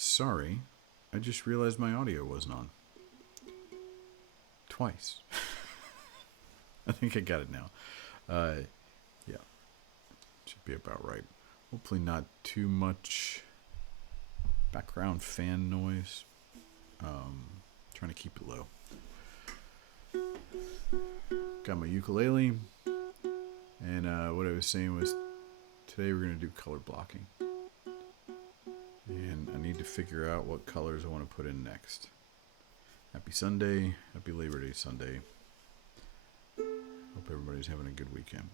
Sorry, I just realized my audio wasn't on. Twice. I think I got it now. Yeah, should be about right. Hopefully not too much background fan noise. Trying to keep it low. Got my ukulele, and what I was saying was today we're going to do color blocking. And I need to figure out what colors I want to put in next. Happy Sunday. Happy Labor Day Sunday. Hope everybody's having a good weekend.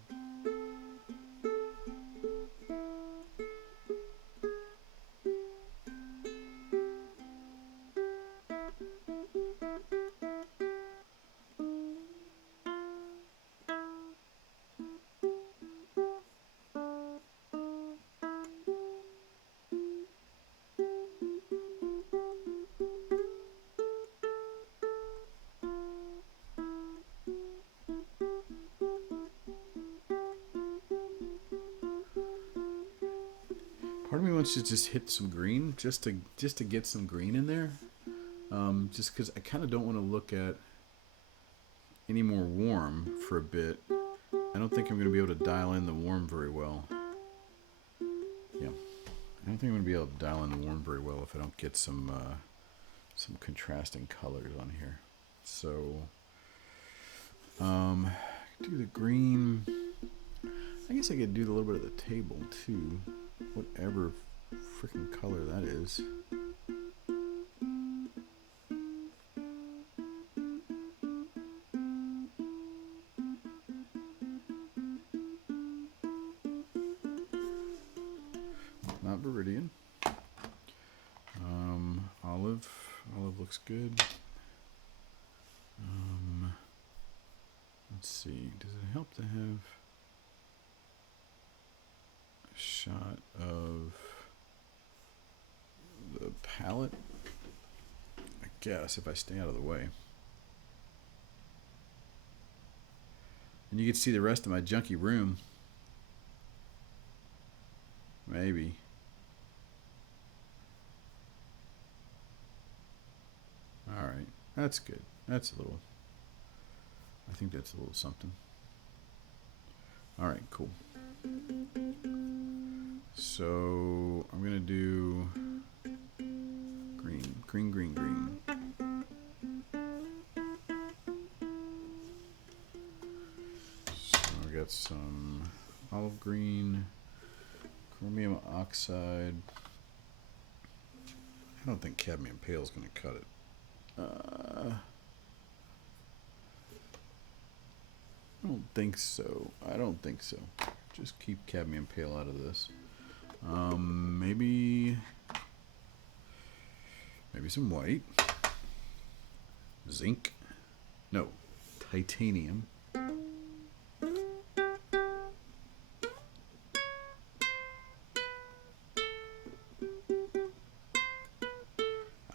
Part of me wants to just hit some green, just to get some green in there. Just because I kind of don't want to look at any more warm for a bit. I don't think I'm going to be able to dial in the warm very well. Yeah, I don't think I'm going to be able to dial in the warm very well if I don't get some contrasting colors on here. So, do the green. I guess I could do a little bit of the table too. Whatever freaking color that is. Not Viridian. Olive looks good. Let's see. Does it help to have a shot of the palette? I guess if I stay out of the way. And you can see the rest of my junky room. Maybe. Alright, that's good. That's a little, I think that's a little something. Alright, cool. So, I'm going to do green, green, green, green. So, I got some olive green, chromium oxide. I don't think cadmium pale is going to cut it. I don't think so. I don't think so. Just keep cadmium pale out of this. Maybe some white. Zinc. No, titanium.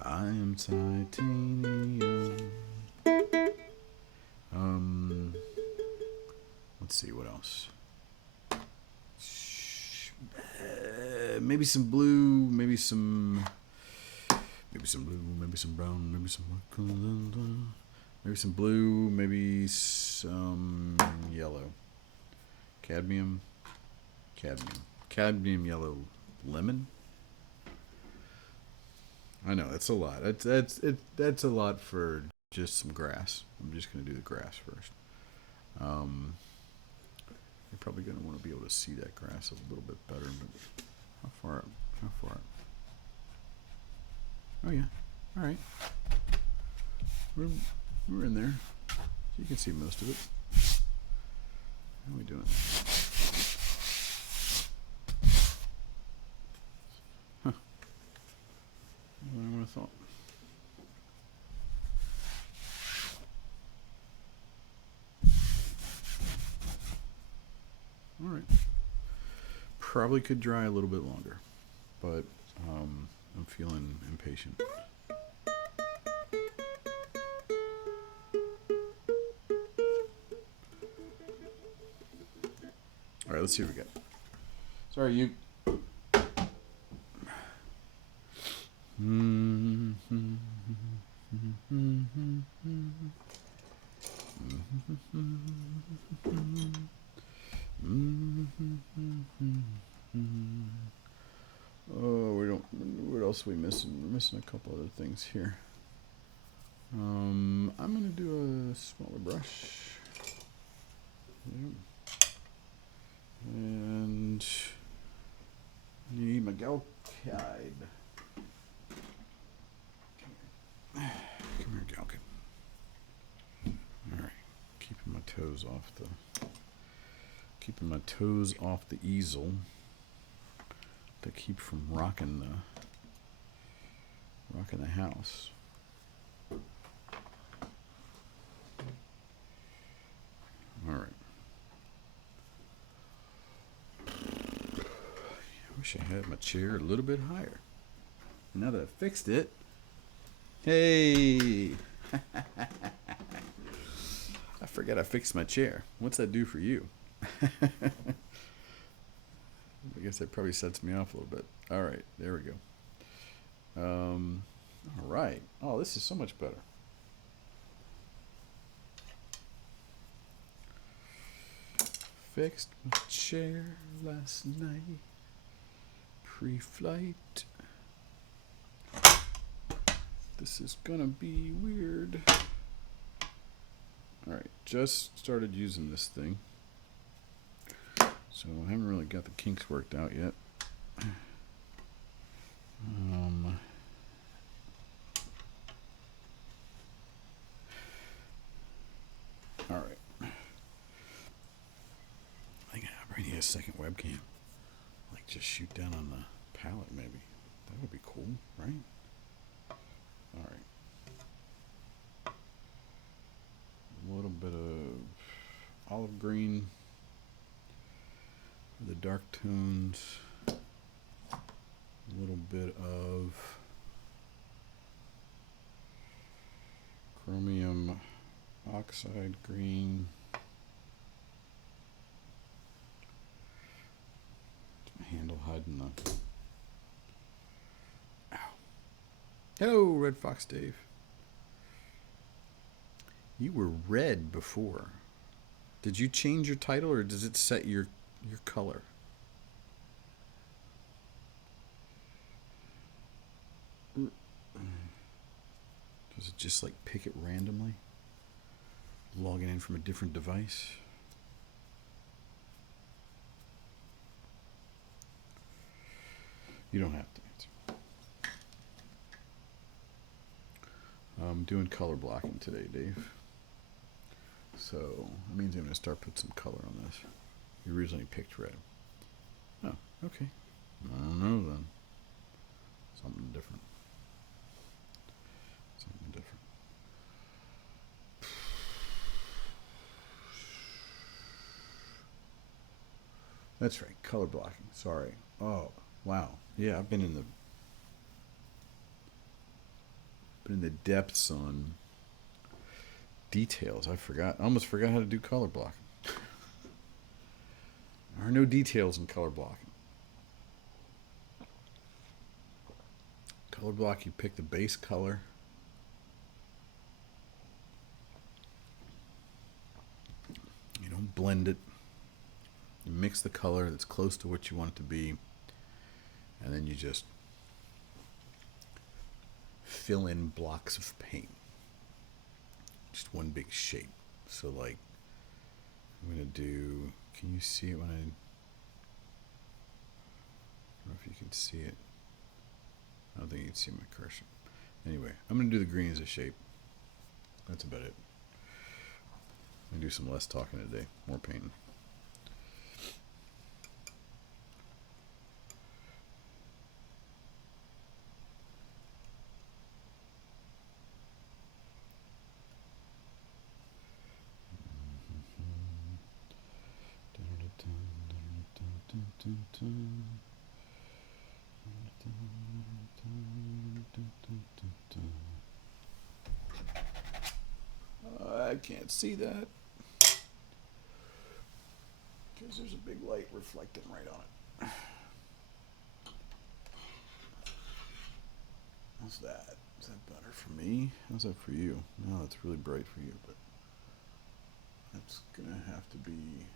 I am titanium. Let's see what else. Maybe some blue, maybe some blue, maybe some brown, maybe some blue, maybe some yellow. Cadmium, yellow, lemon. I know that's a lot. That's a lot for just some grass. I'm just gonna do the grass first. You're probably gonna want to be able to see that grass a little bit better. But how far up? How far up? Oh yeah. All right. We're in there. You can see most of it. How are we doing? Huh. What I would have thought. All right. Probably could dry a little bit longer, but I'm feeling impatient. All right, let's see what we got. Sorry, you. Oh, we don't. What else are we missing? We're missing a couple other things here. I'm gonna do a smaller brush. Yep. And need my Galcide. Come here, Galcid. All right, keeping my toes off the easel to keep from rocking the house. All right. I wish I had my chair a little bit higher. Now that I fixed it, hey! I forgot I fixed my chair. What's that do for you? I guess that probably sets me off a little bit. All right, there we go. All right. Oh, this is so much better. Fixed my chair last night, pre-flight. This is gonna be weird. All right, just started using this thing, so I haven't really got the kinks worked out yet. All right. I think I probably need a second webcam. Like just shoot down on the palette, maybe. That would be cool, right? All right. A little bit of olive green for the dark tones. A little bit of chromium oxide green. My handle hiding the. Ow. Hello, Red Fox Dave. You were red before. Did you change your title, or does it set your color? Does it just like pick it randomly? Logging in from a different device? You don't have to answer. I'm doing color blocking today, Dave. So that means I'm going to start putting some color on this. You originally picked red. Oh, okay. I don't know then. Something different. Something different. That's right, color blocking. Sorry. Oh, wow. Yeah, I've been in the depths on details. I almost forgot how to do color blocking. There are no details in color blocking. Color block, you pick the base color. You don't blend it. You mix the color that's close to what you want it to be, and then you just fill in blocks of paint. Just one big shape. So like, I'm going to do, can you see it when I don't know if you can see it. I don't think you can see my cursor. Anyway, I'm going to do the green as a shape. That's about it. I'm going to do some less talking today, more painting. I can't see that because there's a big light reflecting right on it. What's that? Is that better for me? How's that for you? No, it's really bright for you, but that's gonna have to be.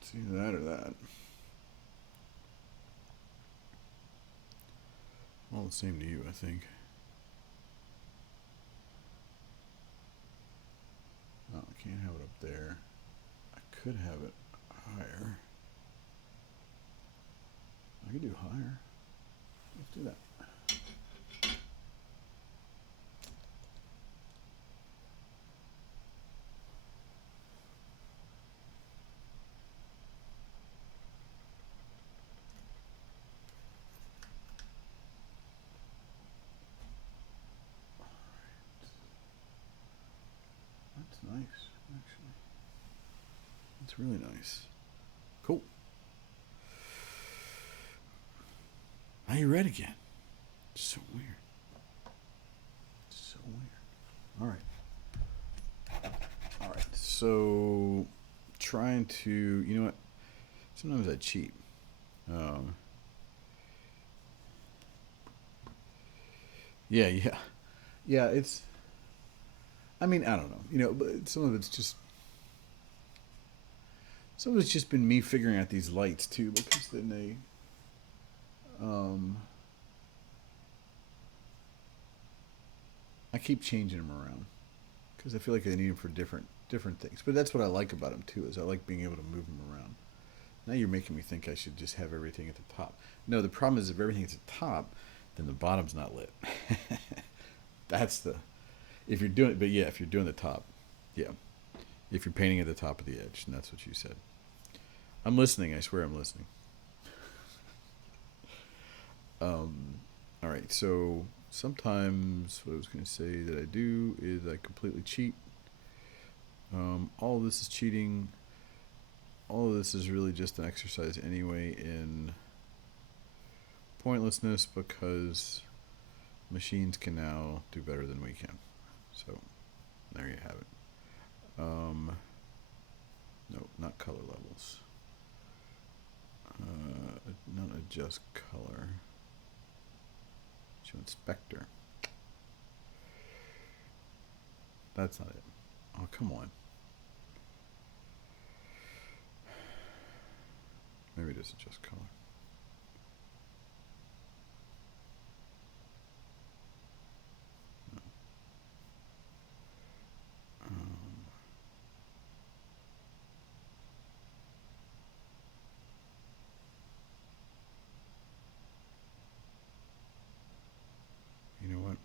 It's either that or that. All the same to you, I think. Oh, I can't have it up there. I could have it higher. I could do higher. Let's do that. That's nice, actually. It's really nice. Cool. Now you're red again. It's so weird. So weird. All right. So, trying to, you know what? Sometimes I cheat. Yeah. Yeah, it's, I mean, I don't know. But some of it's just been me figuring out these lights too, because then um, I keep changing them around because I feel like I need them for different things. But that's what I like about them too, is I like being able to move them around. Now you're making me think I should just have everything at the top. No, the problem is if everything's at the top, then the bottom's not lit. That's the if you're doing but yeah, if you're doing the top, yeah. If you're painting at the top of the edge, and that's what you said. I'm listening. I swear I'm listening. All right. So sometimes what I was going to say that I do is I completely cheat. All of this is cheating. All of this is really just an exercise anyway in pointlessness because machines can now do better than we can. So there you have it. No, not color levels. Not adjust color. Show inspector. That's not it. Oh, come on. Maybe it is adjust color. No. You know what?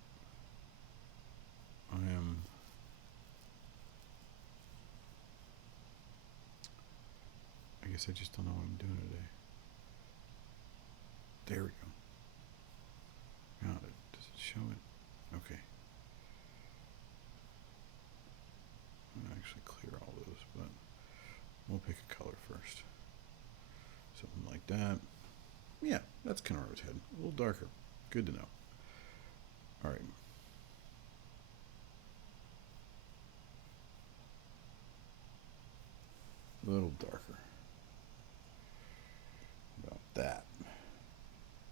I guess I just don't know what I'm doing today. There we go. Got it. Does it show it? Okay. I'll actually clear all those, but we'll pick a color first. Something like that. Yeah, that's kind of where I was heading. A little darker. Good to know. All right. A little darker. About that.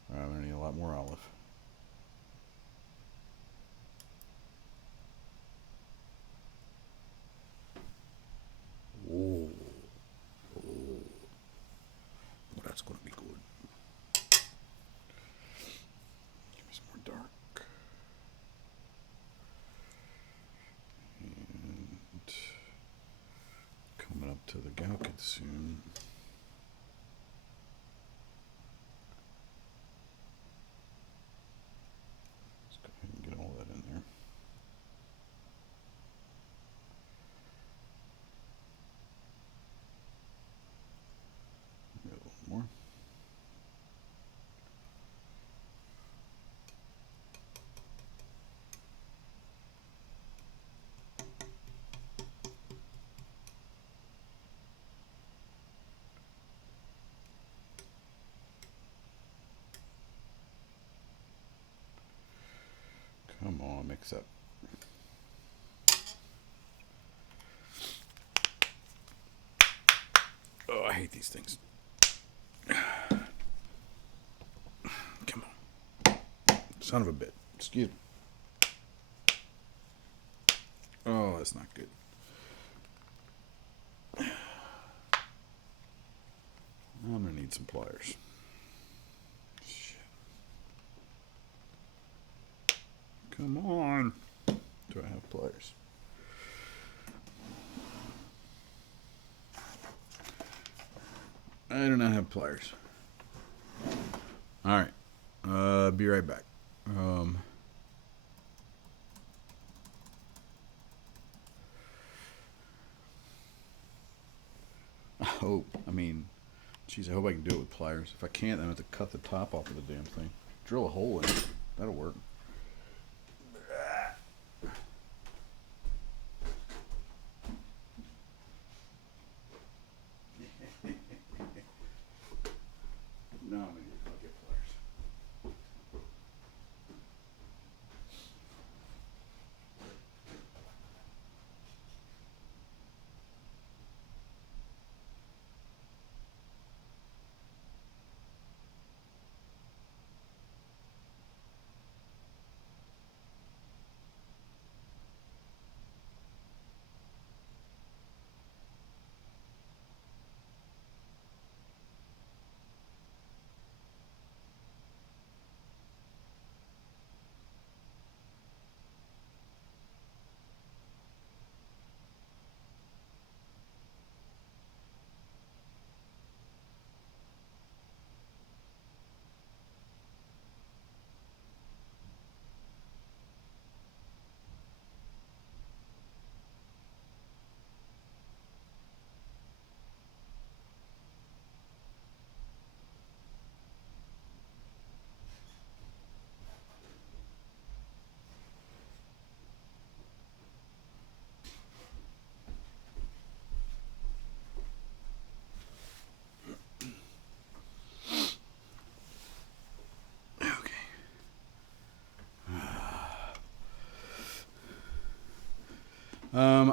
All right, I'm going to need a lot more olive. Oh. That's going to be good. Give me some more dark. And coming up to the Galkid soon. Let's go ahead and get all that in there. Maybe a little more. Come on, mix up. Oh, I hate these things. Come on. Son of a bit. Excuse me. Oh, that's not good. I'm going to need some pliers. Shit. Come on. Do I have pliers? I do not have pliers. All right. Be right back. I hope I can do it with pliers. If I can't, then I have to cut the top off of the damn thing. Drill a hole in it. That'll work. No, I'll get pliers.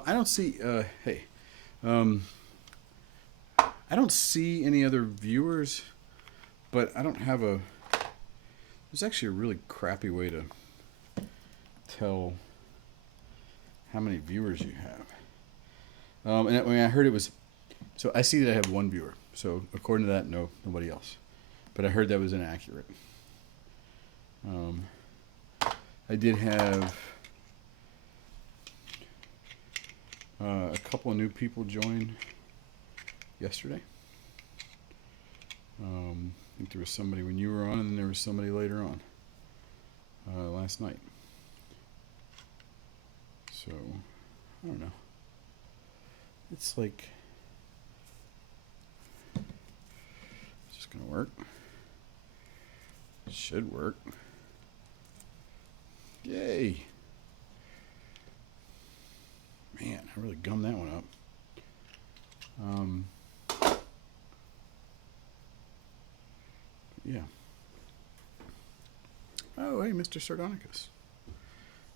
I don't see. I don't see any other viewers, but I don't have a. There's actually a really crappy way to tell how many viewers you have. And when I heard it was, so I see that I have one viewer. So according to that, nobody else. But I heard that was inaccurate. I did have a couple of new people join yesterday. I think there was somebody when you were on, and then there was somebody later on last night. So, I don't know. It's like, it's just going to work. It should work. Yay. Man, I really gummed that one up. Yeah. Oh, hey, Mr. Sardonicus.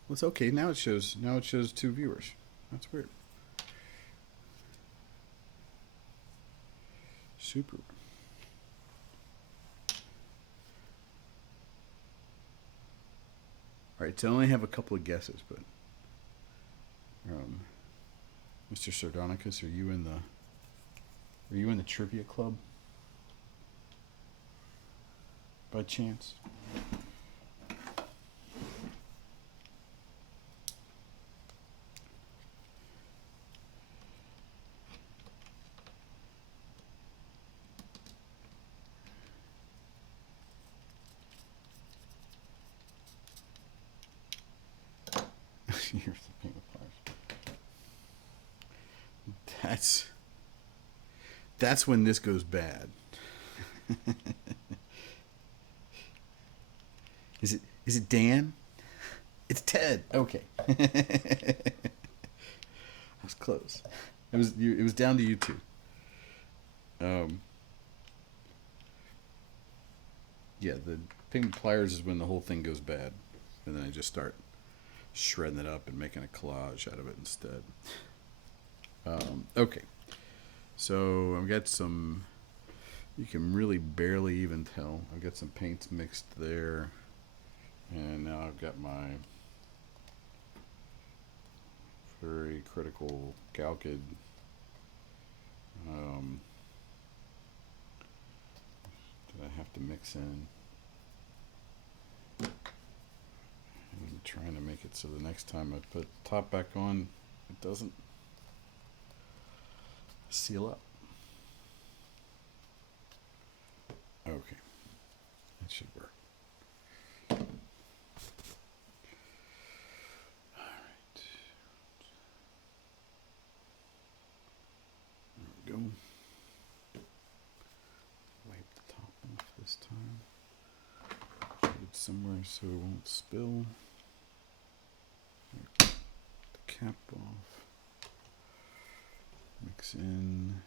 Well, it's okay. Now it shows 2 viewers. That's weird. Super. All right, so I only have a couple of guesses, but Mr. Sardonicus, are you in the trivia club by chance? Here's the thing with pliers. That's when this goes bad. Is it Dan? It's Ted. Okay. I was close. It was down to you two. Yeah, the thing with pliers is when the whole thing goes bad, and then I just start shredding it up and making a collage out of it instead. Okay, so I've got some You can really barely even tell. I've got some paints mixed there, and now I've got my very critical Galkid that I have to mix in. I'm trying to make it so the next time I put the top back on, it doesn't seal up. Okay, that should work. Alright. There we go. Wipe the top off this time. Put it somewhere so it won't spill. The cap off. Mix in.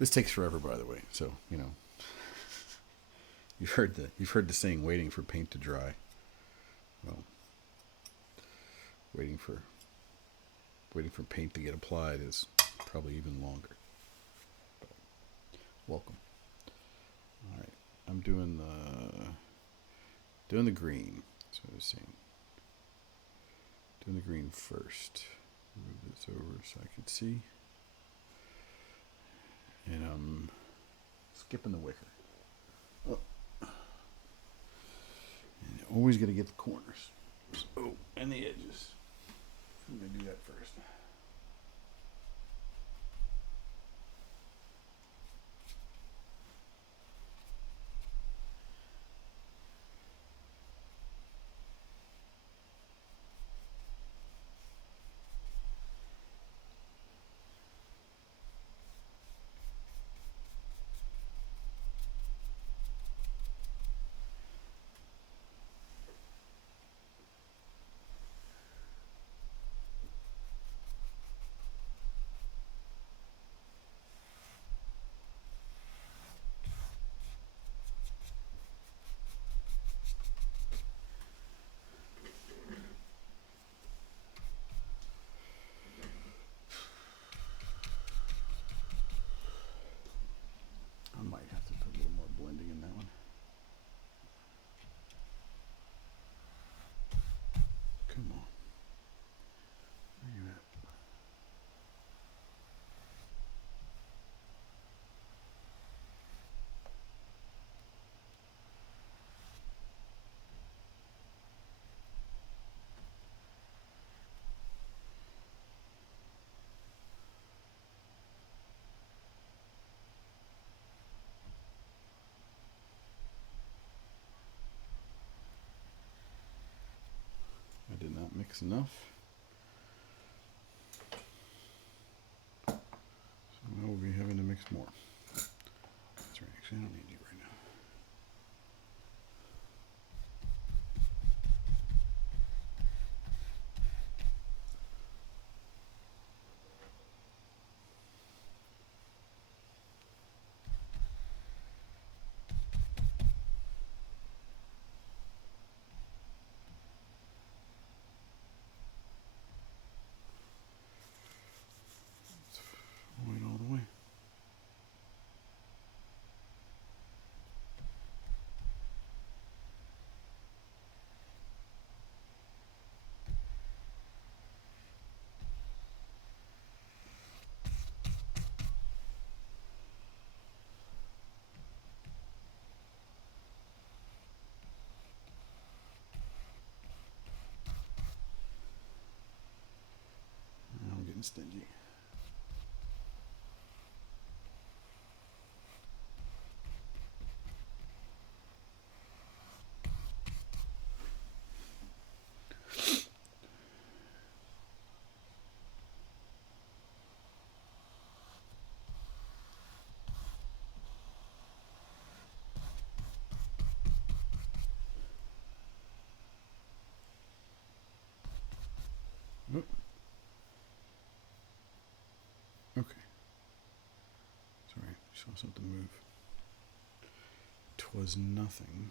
This takes forever, by the way. So you've heard the saying, "Waiting for paint to dry." Well, waiting for paint to get applied is probably even longer. But welcome. All right, I'm doing the green. That's what I was saying. Doing the green first. Move this over so I can see. And I'm skipping the wicker. Oh. And you always got to get the corners. Oh, and the edges. I'm going to do that first. I might have to put a little more blending in that one. Come on. Where are you at? I did not mix enough. So now we'll be having to mix more. That's right. Actually, I don't need you right now. White all the way. Now I'm getting stingy. Oop. Saw something move. 'Twas nothing.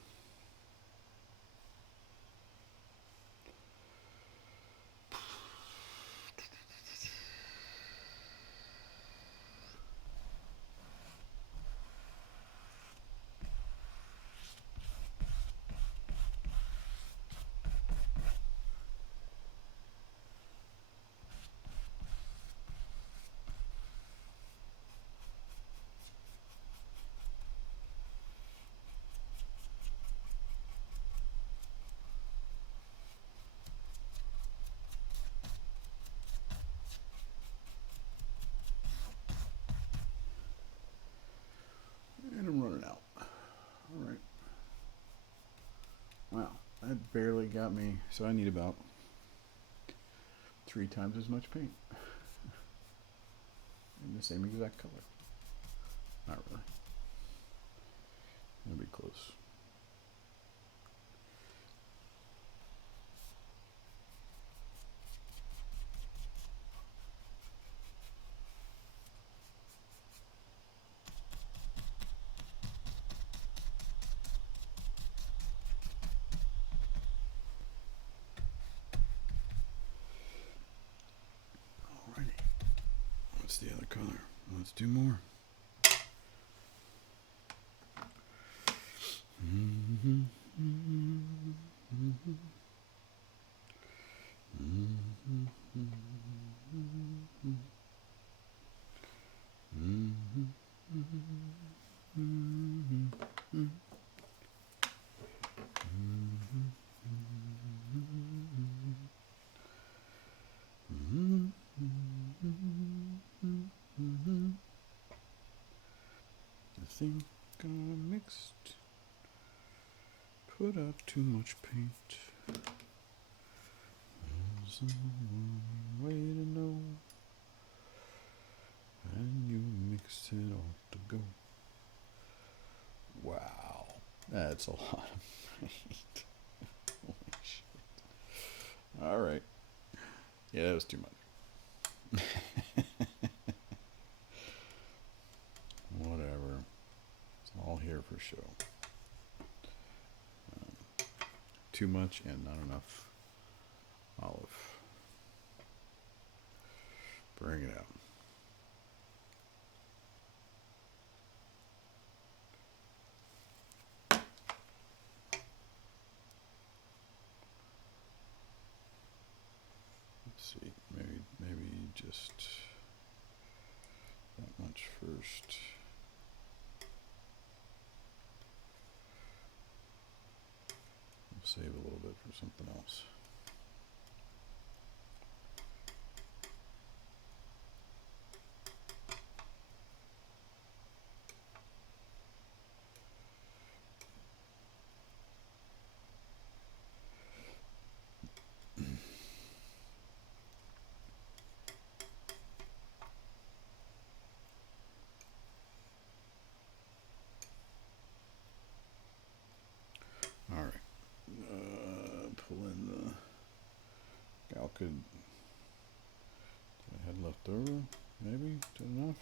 And I'm running out. Alright. Wow, that barely got me. So I need about 3 times as much paint. In the same exact color. Not really. It'll be close. Alrighty. What's the other color? Let's do more. I think I mixed. Put up too much paint. There's one way to know. And you mixed it all to go. Wow. That's a lot of paint. Holy shit. Alright. Yeah, that was too much. Whatever. It's all here for show. Too much and not enough olive. Bring it out. Let's see, maybe just that much first. We'll save a little bit for something else. All right. Pull in the gal could. I had left over. Maybe is that enough?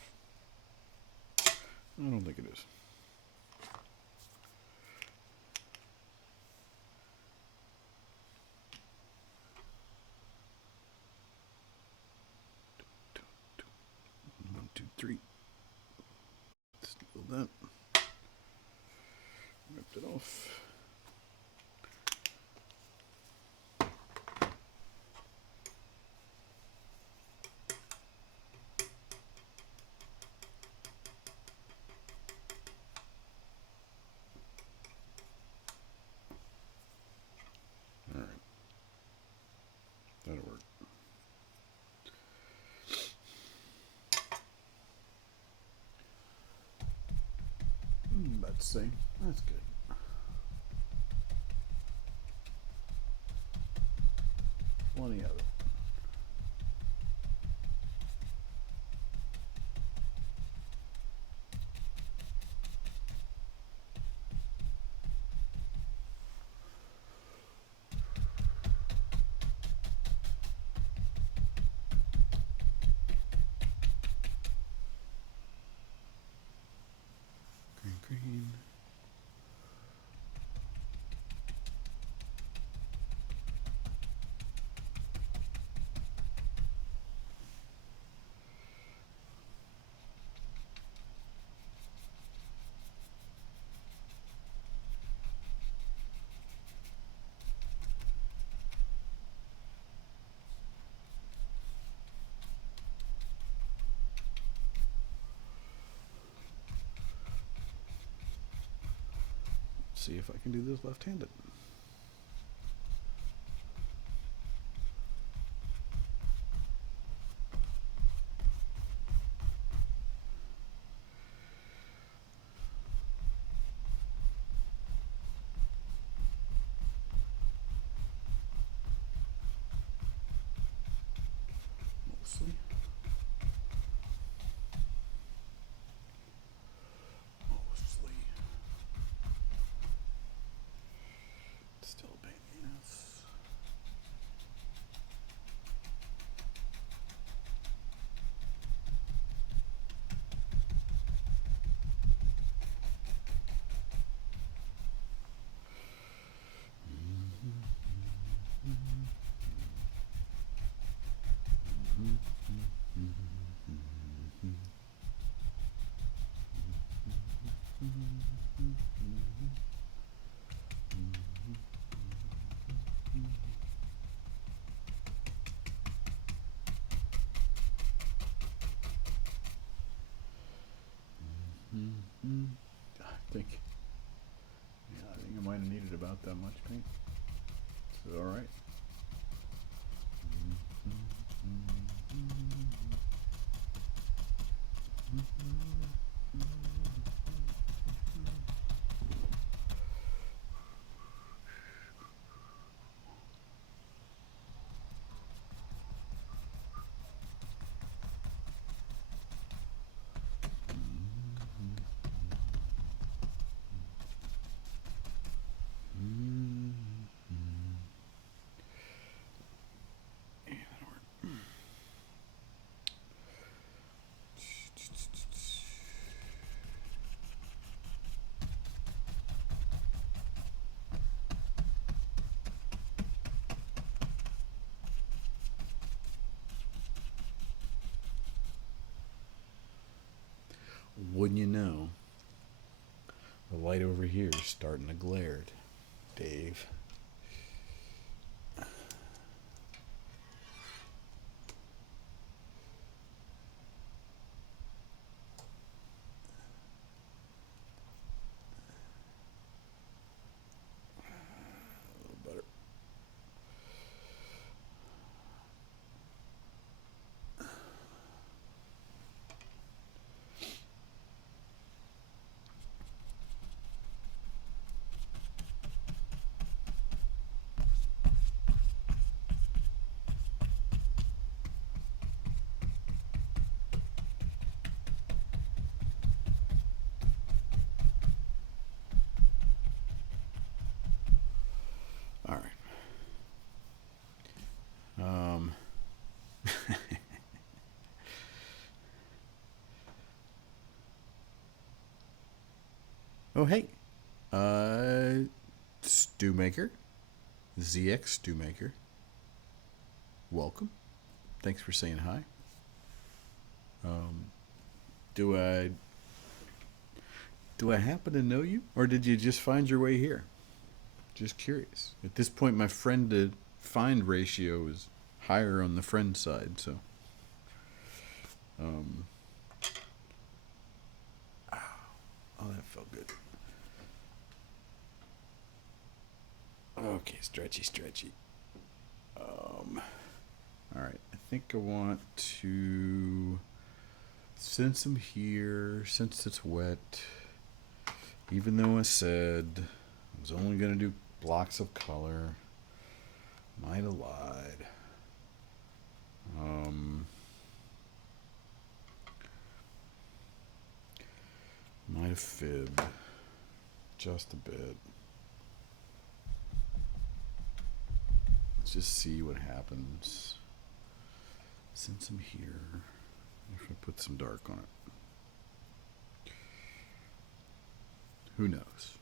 I don't think it is. One, two, three. Steal that. Ripped it off. All right. That'll work. Let's see. That's good. Plenty of it. screen. See if I can do this left-handed. Mostly. Still a pain in the ass. I think I might have needed about that much paint. So, all right. Wouldn't you know, the light over here is starting to glare, Dave. A little better. All right. Oh, hey. Stewmaker. ZX Stewmaker. Welcome. Thanks for saying hi. Do I happen to know you? Or did you just find your way here? Just curious. At this point, my friend to find ratio is higher on the friend side, so. Oh, that felt good. Okay, stretchy. Alright, I think I want to send some here since it's wet. Even though I said I was only going to do blocks of color. Might have lied. Might have fibbed just a bit. Let's just see what happens. Send some here. If I put some dark on it. Who knows?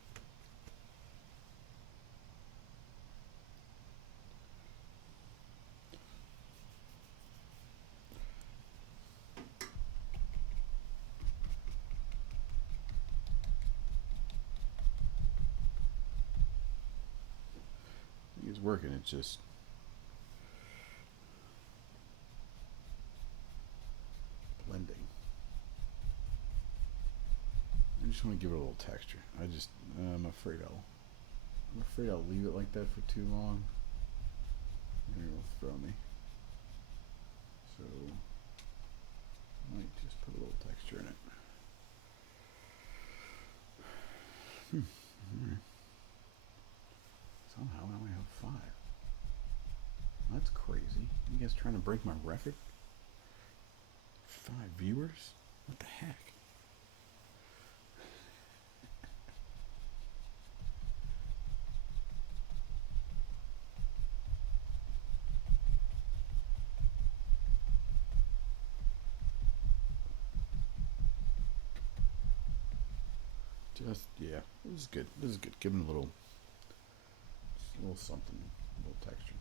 It's working. It's just blending. I just want to give it a little texture. I'm afraid I'll leave it like that for too long. And it will throw me. So I might just put a little texture in it. Right. Somehow I only have 5. That's crazy. You guys trying to break my record? 5 viewers? What the heck? Yeah, this is good. This is good. Give them a little something, a little texture.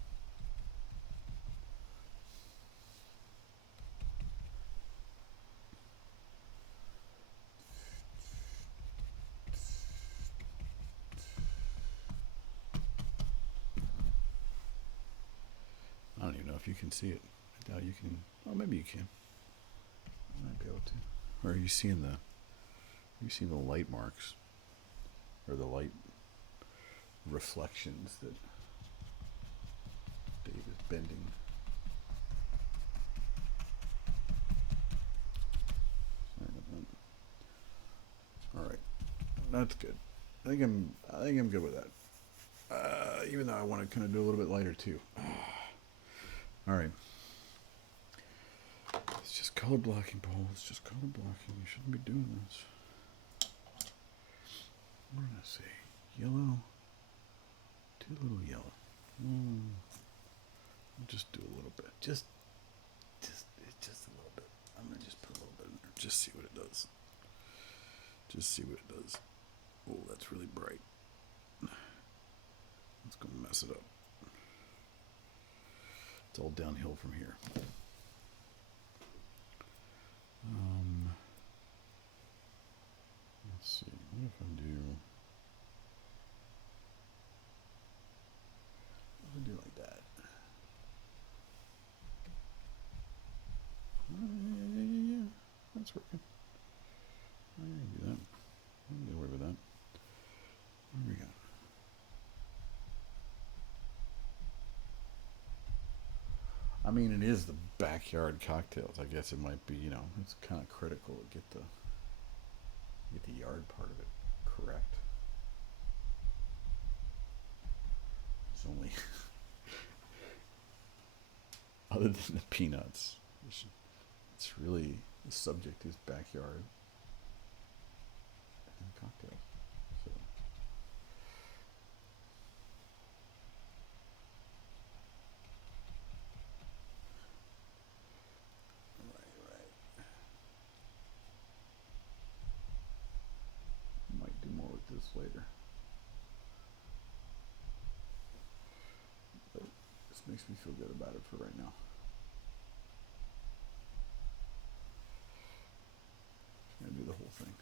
I don't even know if you can see it. I doubt you can. Oh, maybe you can. I might be able to. Or are you seeing the light marks? Or the light reflections that Dave is bending. Sorry about that. All right, that's good. I think I'm good with that. Even though I want to kind of do a little bit lighter too. All right. It's just color blocking, Paul. It's just color blocking. You shouldn't be doing this. What did I say? Yellow. Too little yellow. Just do a little bit. Just a little bit. I'm gonna just put a little bit in there. Just see what it does. Just see what it does. Oh, that's really bright. It's gonna mess it up. It's all downhill from here. Let's see. What if I do? What if I do like that? Yeah. That's working. I can do that. I can get away with that. What do we got? I mean, it is the backyard cocktails. I guess it might be, it's kind of critical to get the yard part of it correct. It's only other than the peanuts. It's really, the subject is backyard and cocktails. So. Right. Might do more with this later. But this makes me feel good about it for right now. I'm going to do the whole thing.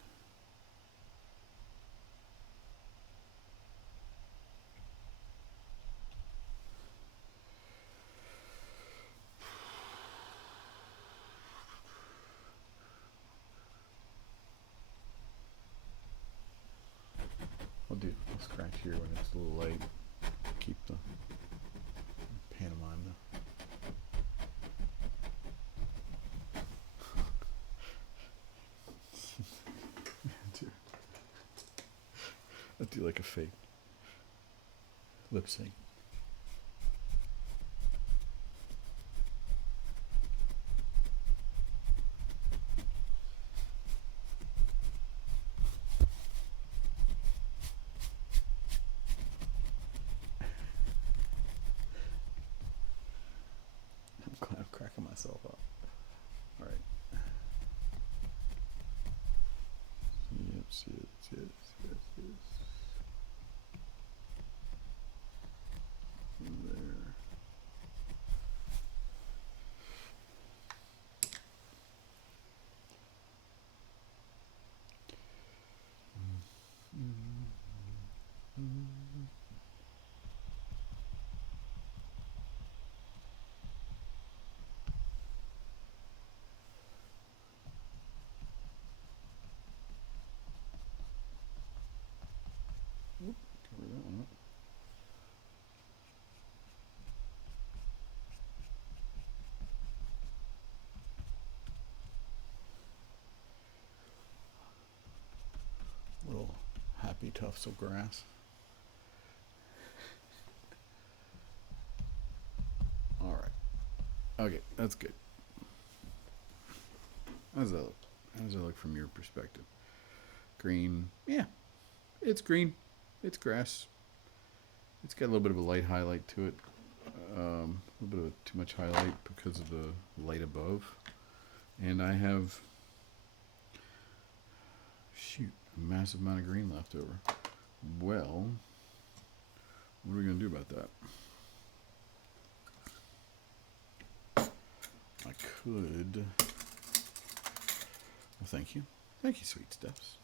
I'll scratch here when it's a little light. Keep the pantomime I'll do like a fake lip sync. I'm cracking myself up. All right. See it. there. Cover that one up. Little happy tufts of grass. All right. Okay, that's good. How does that look? How does that look from your perspective? Green. Yeah, it's green. It's grass. It's got a little bit of a light highlight to it. A little bit of too much highlight because of the light above. And I have, a massive amount of green left over. Well, what are we going to do about that? I could. Well, thank you. Thank you, sweet Stephs.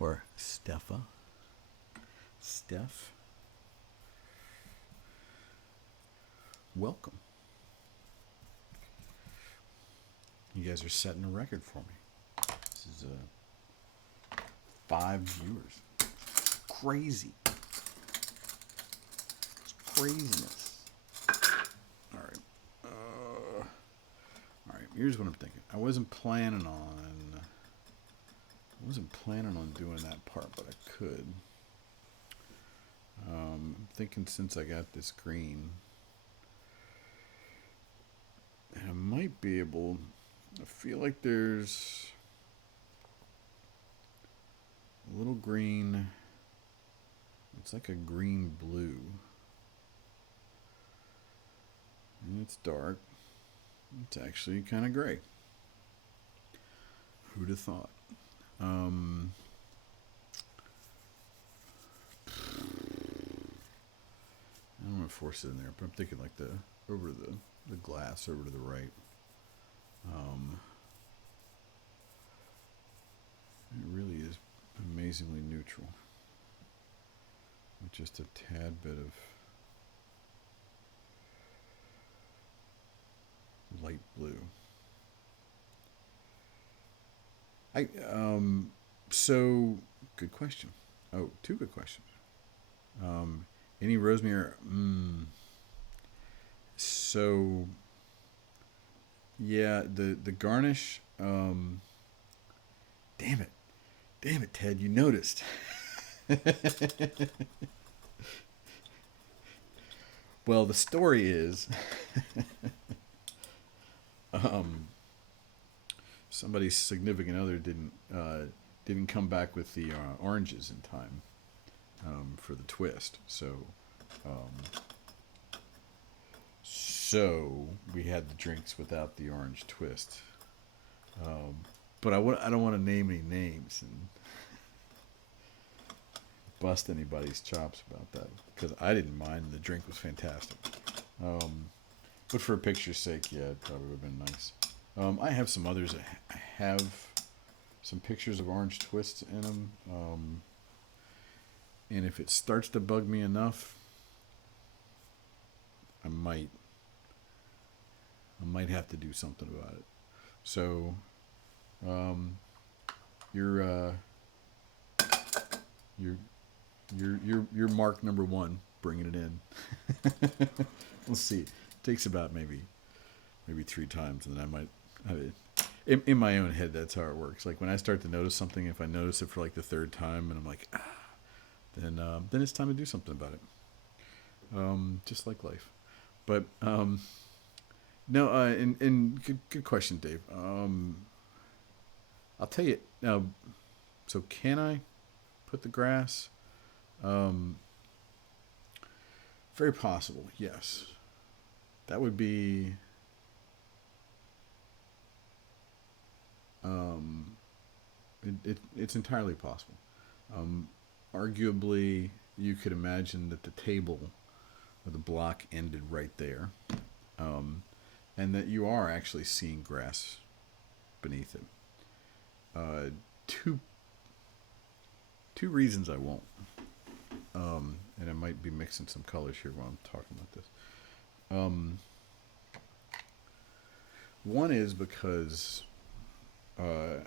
Or Stepha. Steph. Welcome. You guys are setting a record for me. This is 5 viewers. Crazy. It's craziness. All right. All right. Here's what I'm thinking. I wasn't planning on doing that part, but I could. I'm thinking since I got this green, I might be able. I feel like there's a little green. It's like a green blue. And it's dark. It's actually kind of gray. Who'd have thought? I don't want to force it in there, but I'm thinking like over the glass over to the right. It really is amazingly neutral with just a tad bit of light blue. So good question. Oh, 2 good questions. Any rosemary? So yeah, the garnish. Damn it, Ted, you noticed. Well, the story is, somebody's significant other didn't come back with the oranges in time for the twist, so we had the drinks without the orange twist. But I don't want to name any names and bust anybody's chops about that, because I didn't mind. The drink was fantastic. But for a picture's sake, yeah, it probably would have been nice. I have some others that have some pictures of orange twists in them. And if it starts to bug me enough, I might have to do something about it. So, you're mark number 1, bringing it in. We'll see. It takes about maybe 3 times, and then I might. In my own head, that's how it works. Like when I start to notice something, if I notice it for like the 3rd time, and I'm like, then it's time to do something about it. Just like life. But no, and good question, Dave. I'll tell you now. So can I put the grass? Very possible. Yes, that would be. it's entirely possible. Um, Arguably, you could imagine that the table or the block ended right there, um, and that you are actually seeing grass beneath it. Uh, two two reasons I won't, and I might be mixing some colors here while I'm talking about this. Um, One is because, uh,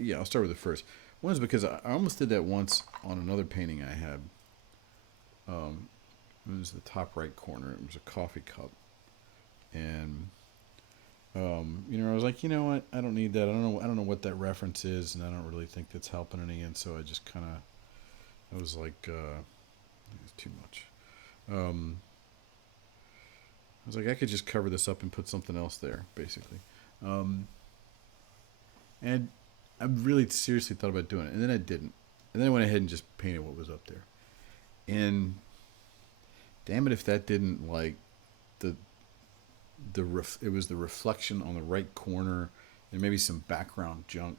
yeah, I'll start with the first. One is because I almost did that once on another painting I had. Um, it was the top right corner. It was a coffee cup, and I was like, you know what? I don't need that. I don't know what that reference is, and I don't really think that's helping any. And so I just kind of, I was like, it's too much. Um, I was like, I could just cover this up and put something else there, basically. Um, and I really seriously thought about doing it, and then I didn't. And then I went ahead and just painted what was up there. And damn it, if that didn't like the it was the reflection on the right corner, and maybe some background junk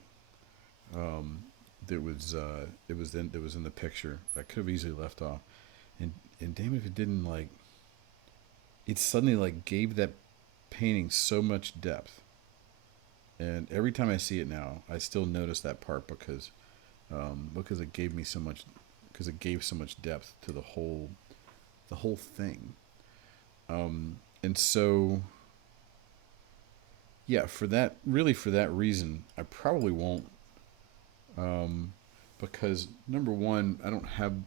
um, that was in the picture. I could have easily left off. And damn it if it didn't like it suddenly like gave that painting so much depth. And every time I see it now, I still notice that part because it gave me so much because it gave so much depth to the whole thing. And so yeah, for that reason, I probably won't, because number one, I don't have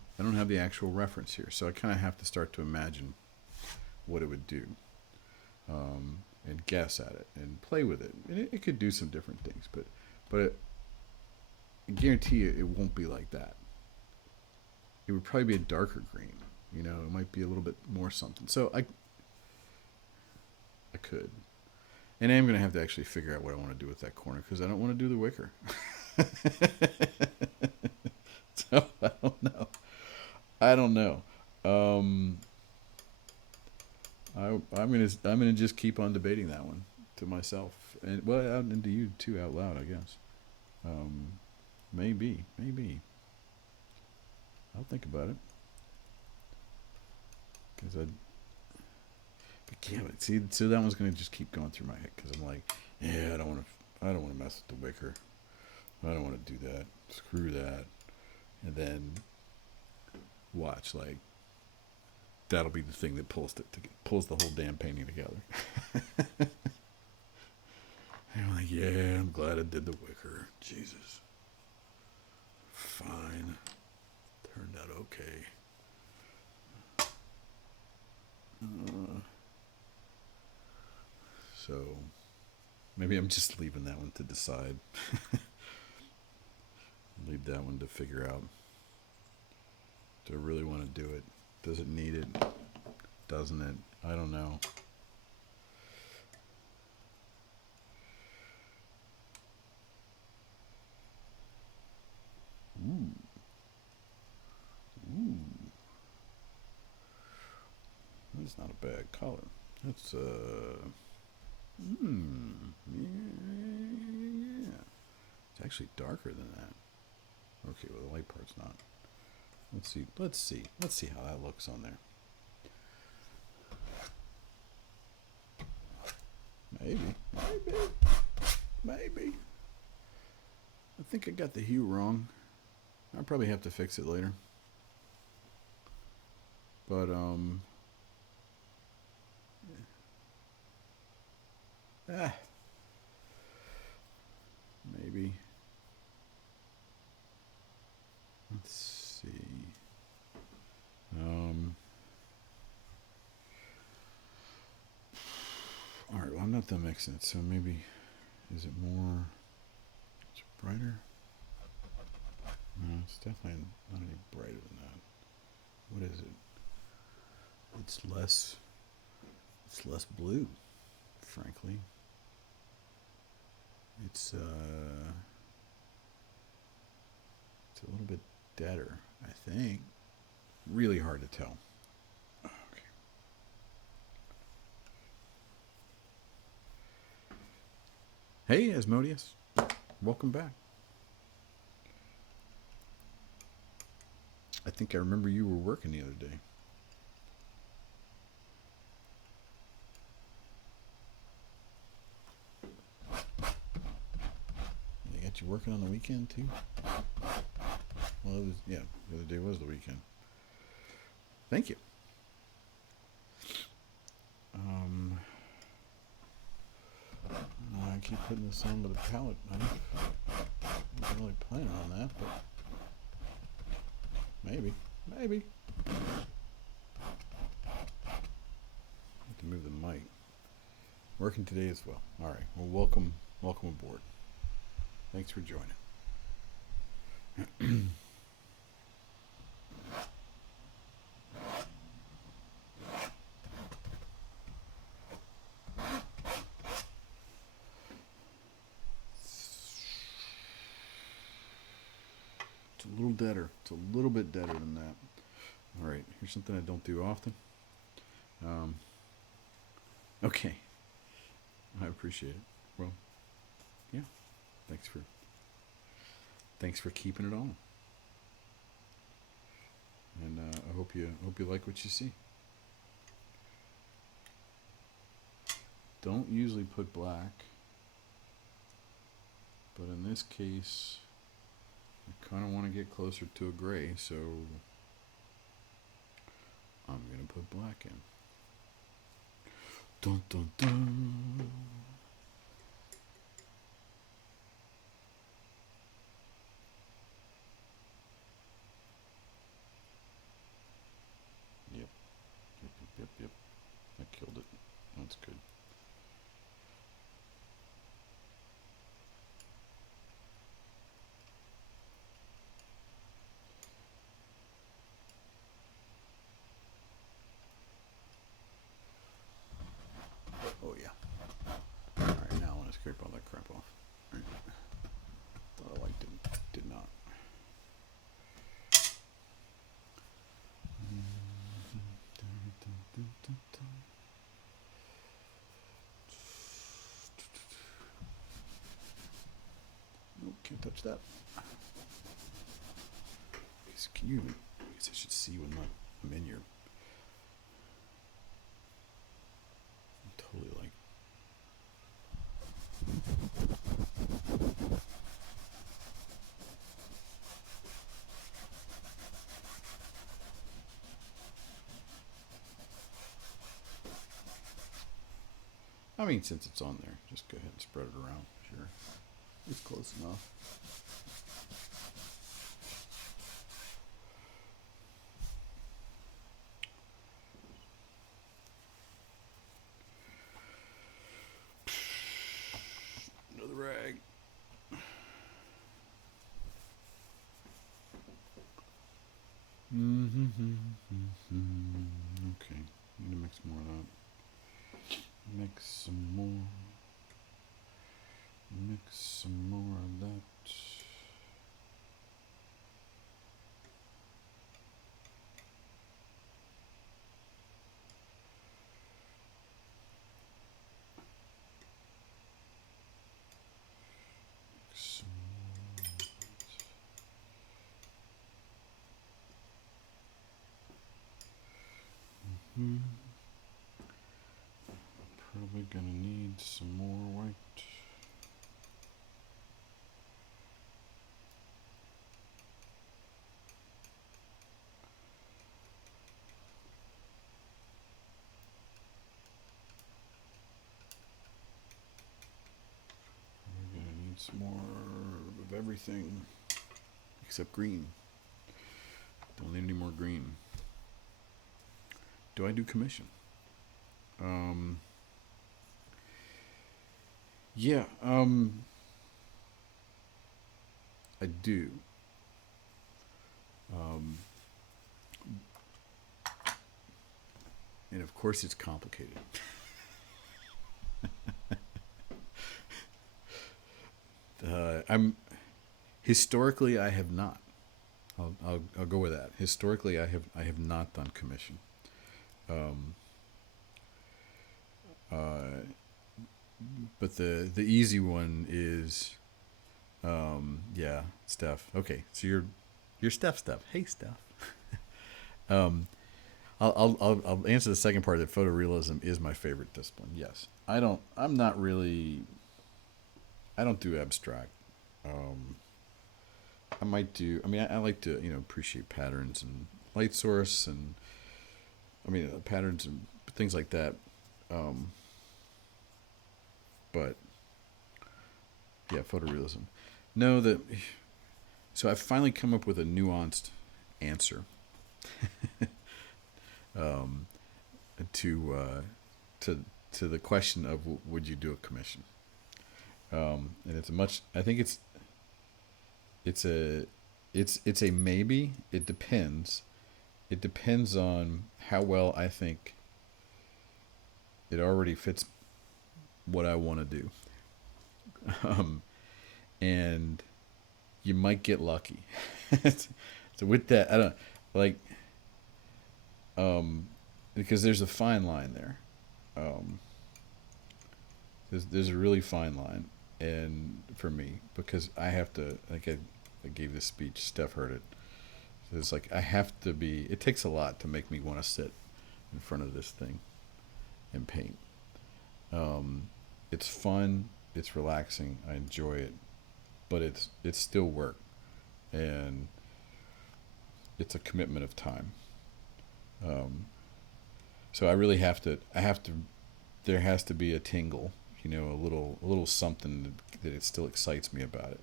the actual reference here, so I kind of have to start to imagine what it would do, and guess at it and play with it, and it could do some different things, but I guarantee you, it won't be like that. It would probably be a darker green. It might be a little bit more something. So I could. And I am going to have to actually figure out what I want to do with that corner because I don't want to do the wicker. So I don't know. I don't know. Um, I'm gonna just keep on debating that one to myself and well and to you too out loud, I guess. Um, maybe I'll think about it because I. But yeah, but see, so that one's gonna just keep going through my head because I'm like, yeah, I don't want to mess with the wicker. I don't want to do that. Screw that. And then watch, like that'll be the thing that pulls the whole damn painting together. And I'm like, yeah, I'm glad I did the wicker. Jesus, fine, turned out okay. So maybe I'm just leaving that one to decide. Leave that one to figure out. Do I really want to do it? Does it need it? Doesn't it? I don't know. Ooh. Ooh. That's not a bad color. That's yeah. It's actually darker than that. Okay, well the light part's not. Let's see how that looks on there. Maybe. I think I got the hue wrong. I'll probably have to fix it later. But maybe. Let's see. All right. Well, I'm not done mixing it, so maybe is it more? Is it brighter? No, it's definitely not any brighter than that. What is it? It's less. It's less blue, frankly. It's a little bit deader, I think. Really hard to tell. Okay. Hey, Asmodeus. Welcome back. I think I remember you were working the other day. They got you working on the weekend too? Well, it was, yeah, the other day was the weekend. Thank you. I keep putting this on with a palette knife. I wasn't really planning on that, but maybe. I have to move the mic. Working today as well. All right. Well, welcome aboard. Thanks for joining. It's a little deader. It's a little bit deader than that. All right. Here's something I don't do often. Okay. I appreciate it. Well, yeah. Thanks for keeping it on. And I hope you like what you see. Don't usually put black, but in this case, I kind of want to get closer to a gray, so I'm gonna put black in. Dun dun dun. Yep. I killed it. That's good. Oh yeah. All right, now I want to scrape all that crap off. All right. Thought I liked it, did not. Nope, can't touch that. Can you? I guess I should see when I'm in here. I'm totally like. I mean, since it's on there, just go ahead and spread it around. Sure. It's close enough. Another rag. Okay, need to mix more of that. Mix some more of that. Some more of that. Probably gonna need some more white. We're gonna need some more of everything except green. Don't need any more green. Do I do commission? Yeah, I do. And of course it's complicated. Historically I have not. I'll go with that. Historically I have not done commission. But the easy one is, yeah, Steph. Okay, so you're Steph. Hey, Steph. Um, I'll answer the second part that photorealism is my favorite discipline. Yes, I'm not really. I don't do abstract. Um, I might do. I mean, I like to appreciate patterns and light source and patterns and things like that. Um, but yeah, photorealism. No, that. So I've finally come up with a nuanced answer um, to to to the question of would you do a commission? And it's a much. I think it's a it's a maybe. It depends. It depends on how well I think it already fits what I want to do. Um, and you might get lucky. So with that, I don't like um, because there's a fine line there. Um, there's a really fine line, and for me because I have to like I gave this speech. Steph heard it. It's like I have to be. It takes a lot to make me want to sit in front of this thing and paint. Um, it's fun. It's relaxing. I enjoy it, but it's still work, and it's a commitment of time. Um, so I really have to. I have to. There has to be a tingle, a little something that it still excites me about it.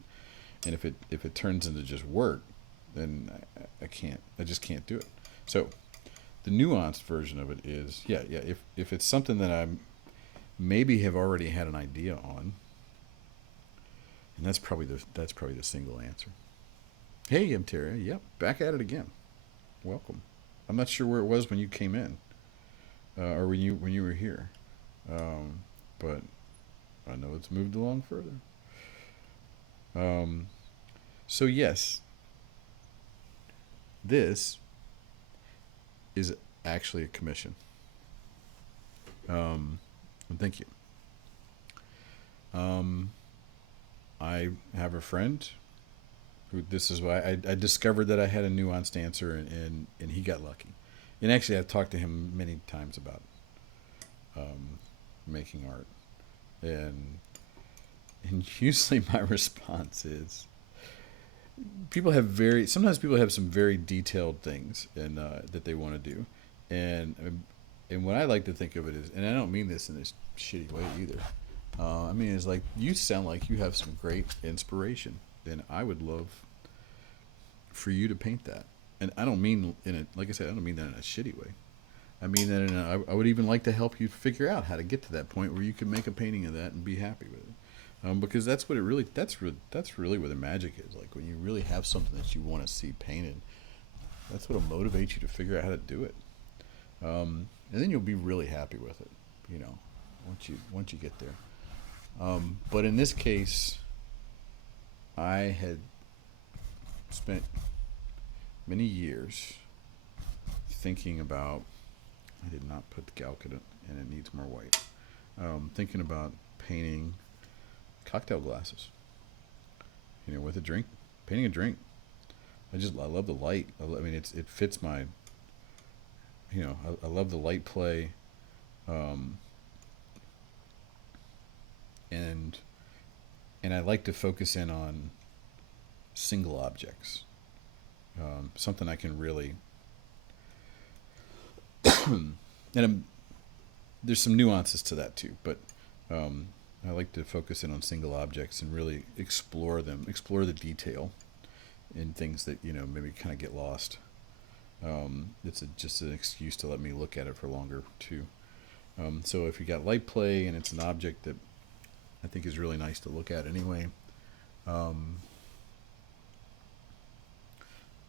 And if it turns into just work, then I can't. I just can't do it. So the nuanced version of it is yeah. If it's something that I maybe have already had an idea on, and that's probably the single answer. Hey, I'm Terry. Yep, back at it again. Welcome. I'm not sure where it was when you came in, or when you were here, um, but I know it's moved along further. Um, so yes, this is actually a commission. And thank you. Um, I have a friend who this is why I discovered that I had a nuanced answer, and he got lucky. And actually, I've talked to him many times about um, making art, and usually my response is sometimes people have some very detailed things and that they want to do, and what I like to think of it is, and I don't mean this in this shitty way either. I mean, it's like you sound like you have some great inspiration, and I would love for you to paint that. And I don't mean in a like I said, I don't mean that in a shitty way. I mean that I would even like to help you figure out how to get to that point where you can make a painting of that and be happy with it. Because that's what it really that's really where the magic is. Like when you really have something that you want to see painted, that's what'll motivate you to figure out how to do it. And then you'll be really happy with it. You know, once you get there. But in this case, I had spent many years thinking about. I did not put the Galcadent, and it needs more white. Thinking about painting cocktail glasses. With a drink, painting a drink. I love the light. I mean, it fits my. I love the light play, um, and I like to focus in on single objects. Something I can really. and there's some nuances to that too, but I like to focus in on single objects and really explore them, explore the detail in things that maybe kind of get lost. Just an excuse to let me look at it for longer too. So if you got light play and it's an object that I think is really nice to look at anyway, um,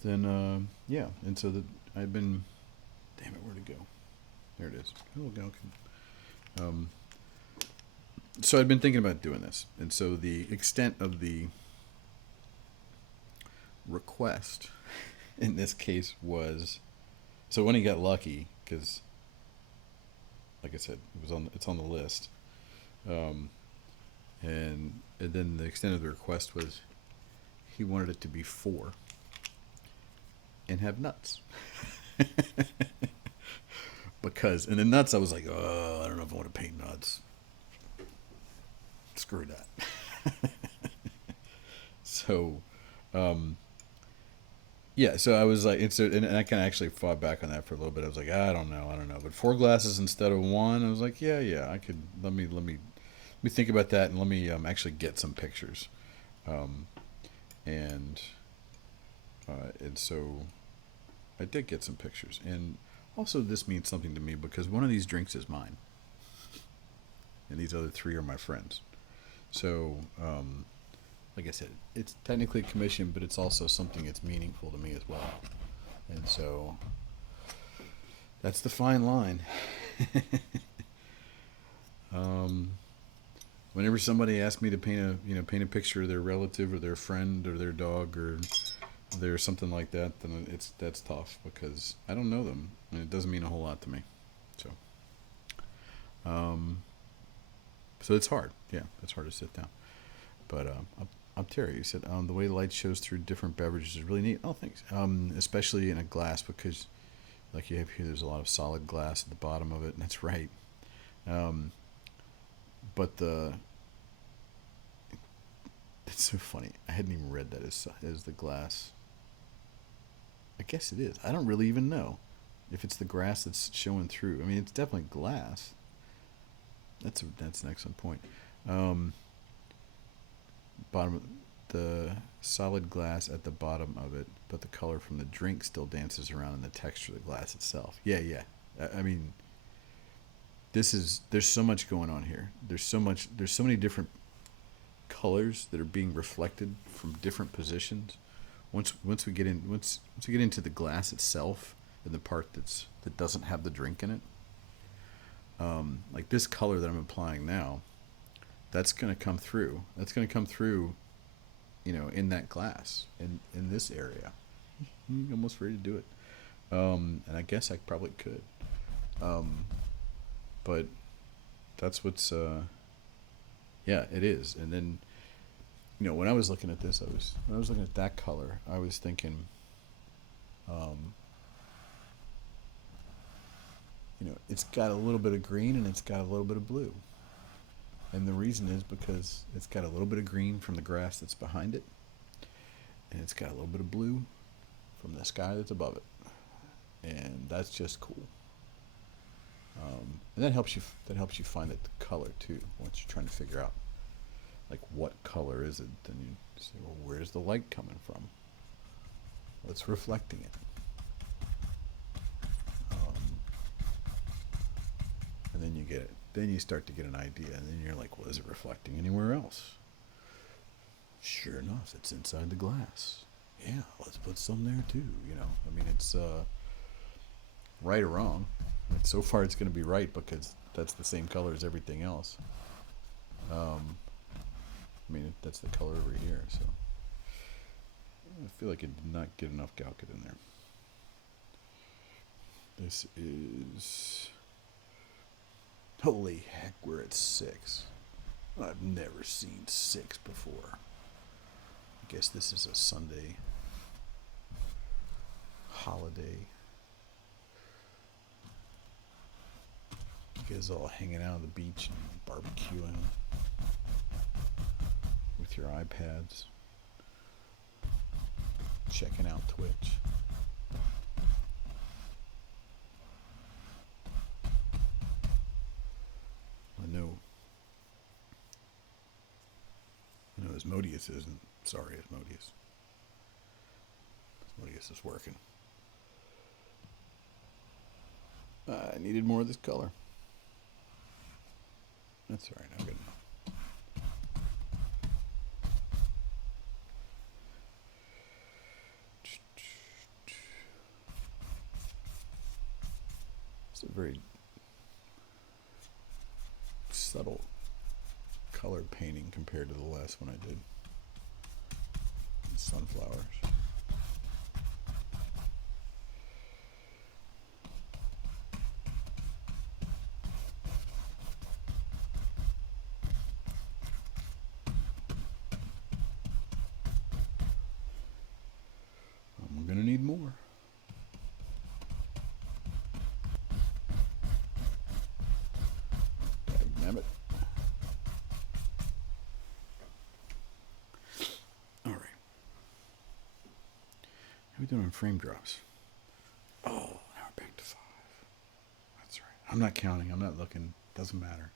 then yeah. And so I've been. Damn it, where'd it go? There it is. Oh, okay. So I'd been thinking about doing this, and so the extent of the request in this case was, so when he got lucky, because, like I said, it's on the list, um, and then the extent of the request was he wanted it to be 4, and have nuts. Because and the nuts, I was like, oh, I don't know if I want to paint nuts. Screw that. So, um, yeah. So I was like, and I kind of actually fought back on that for a little bit. I was like, I don't know. But 4 glasses instead of one, I was like, yeah, I could. Let me think about that, and let me actually get some pictures. Um, and and so I did get some pictures, and also this means something to me because one of these drinks is mine, and these other 3 are my friends. So, like I said, it's technically a commission, but it's also something that's meaningful to me as well. And so that's the fine line. um, Whenever somebody asks me to paint a picture of their relative or their friend or their dog or their something like that, then that's tough because I don't know them and it doesn't mean a whole lot to me. So, um, so it's hard. Yeah, it's hard to sit down. But I'm Terry. You said the way the light shows through different beverages is really neat. Oh, thanks. Especially in a glass because, like you have here, there's a lot of solid glass at the bottom of it, and that's right. Um, but it's so funny. I hadn't even read that as the glass. I guess it is. I don't really even know if it's the grass that's showing through. I mean, it's definitely glass. That's an excellent point. Um, Bottom, the solid glass at the bottom of it, but the color from the drink still dances around in the texture of the glass itself. Yeah. I mean, there's so much going on here. There's so many different colors that are being reflected from different positions. Once we get into the glass itself and the part that doesn't have the drink in it, like this color that I'm applying now, that's going to come through. That's going to come through, in that glass in this area. I'm almost ready to do it, and I guess I probably could, but that's what's yeah, it is. And then when I was looking at this, when I was looking at that color, I was thinking, um, it's got a little bit of green and it's got a little bit of blue. And the reason is because it's got a little bit of green from the grass that's behind it, and it's got a little bit of blue from the sky that's above it, and that's just cool. And that helps you find the color too. Once you're trying to figure out like what color is it, then you say, well, where's the light coming from? What's reflecting it? And then you get it. Then you start to get an idea, and then you're like, well, is it reflecting anywhere else? Sure enough, it's inside the glass. Yeah, let's put some there too. I mean, it's right or wrong. So far, it's going to be right because that's the same color as everything else. I mean, that's the color over here. So I feel like it did not get enough Galkit in there. This is... Holy heck, we're at 6. I've never seen 6 before. I guess this is a Sunday holiday. You guys all hanging out on the beach and barbecuing with your iPads, checking out Twitch. I know Asmodeus isn't. Sorry, Asmodeus. Asmodeus is working. I needed more of this color. That's all right. I'm good enough. It's a very subtle color painting compared to the last one I did. Sunflowers. I'm gonna need more. we doing on frame drops? Oh, now we're back to 5. That's right. I'm not counting. I'm not looking. Doesn't matter.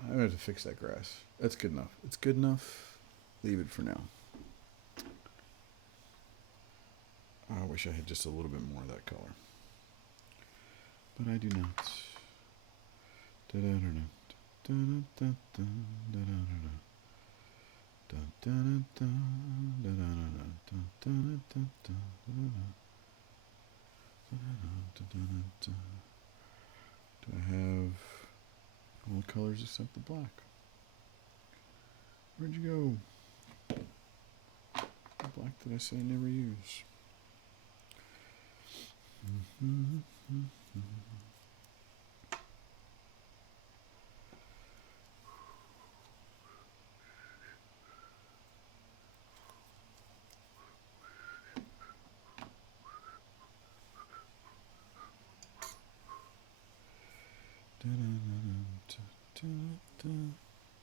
I'm going to have to fix that grass. That's good enough. It's good enough. Leave it for now. I wish I had just a little bit more of that color. But I do not. Do I have all the colors except the black? Where'd you go? The black that I say I never use.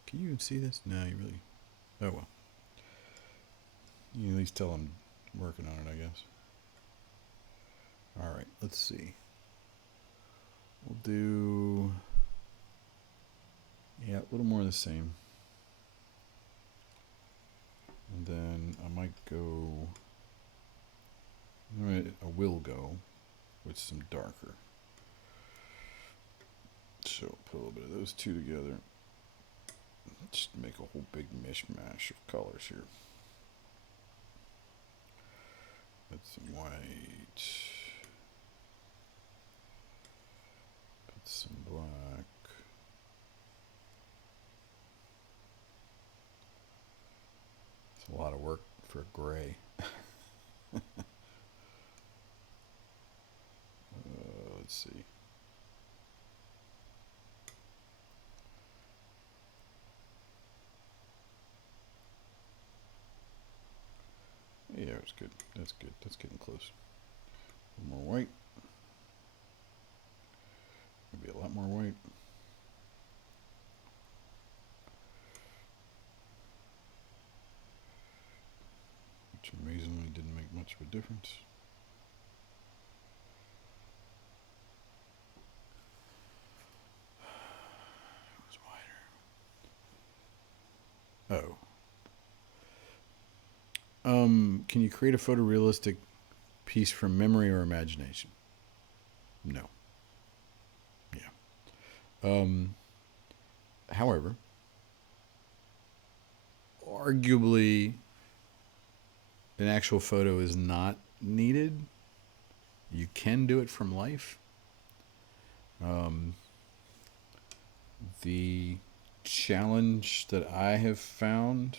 Can you even see this? No, you really. Oh well. You can at least tell I'm working on it, I guess. Alright, let's see. We'll do. Yeah, a little more of the same. And then I might go. I will go with some darker. So put a little bit of those two together. Just make a whole big mishmash of colors here. Put some white. Put some black. It's a lot of work for a gray. Let's see. Yeah, it's good. That's good. That's getting close. A little more white. Maybe a lot more white. Which amazingly didn't make much of a difference. It was wider. Oh. Can you create a photorealistic piece from memory or imagination? No. Yeah. However, arguably, an actual photo is not needed. You can do it from life. The challenge that I have found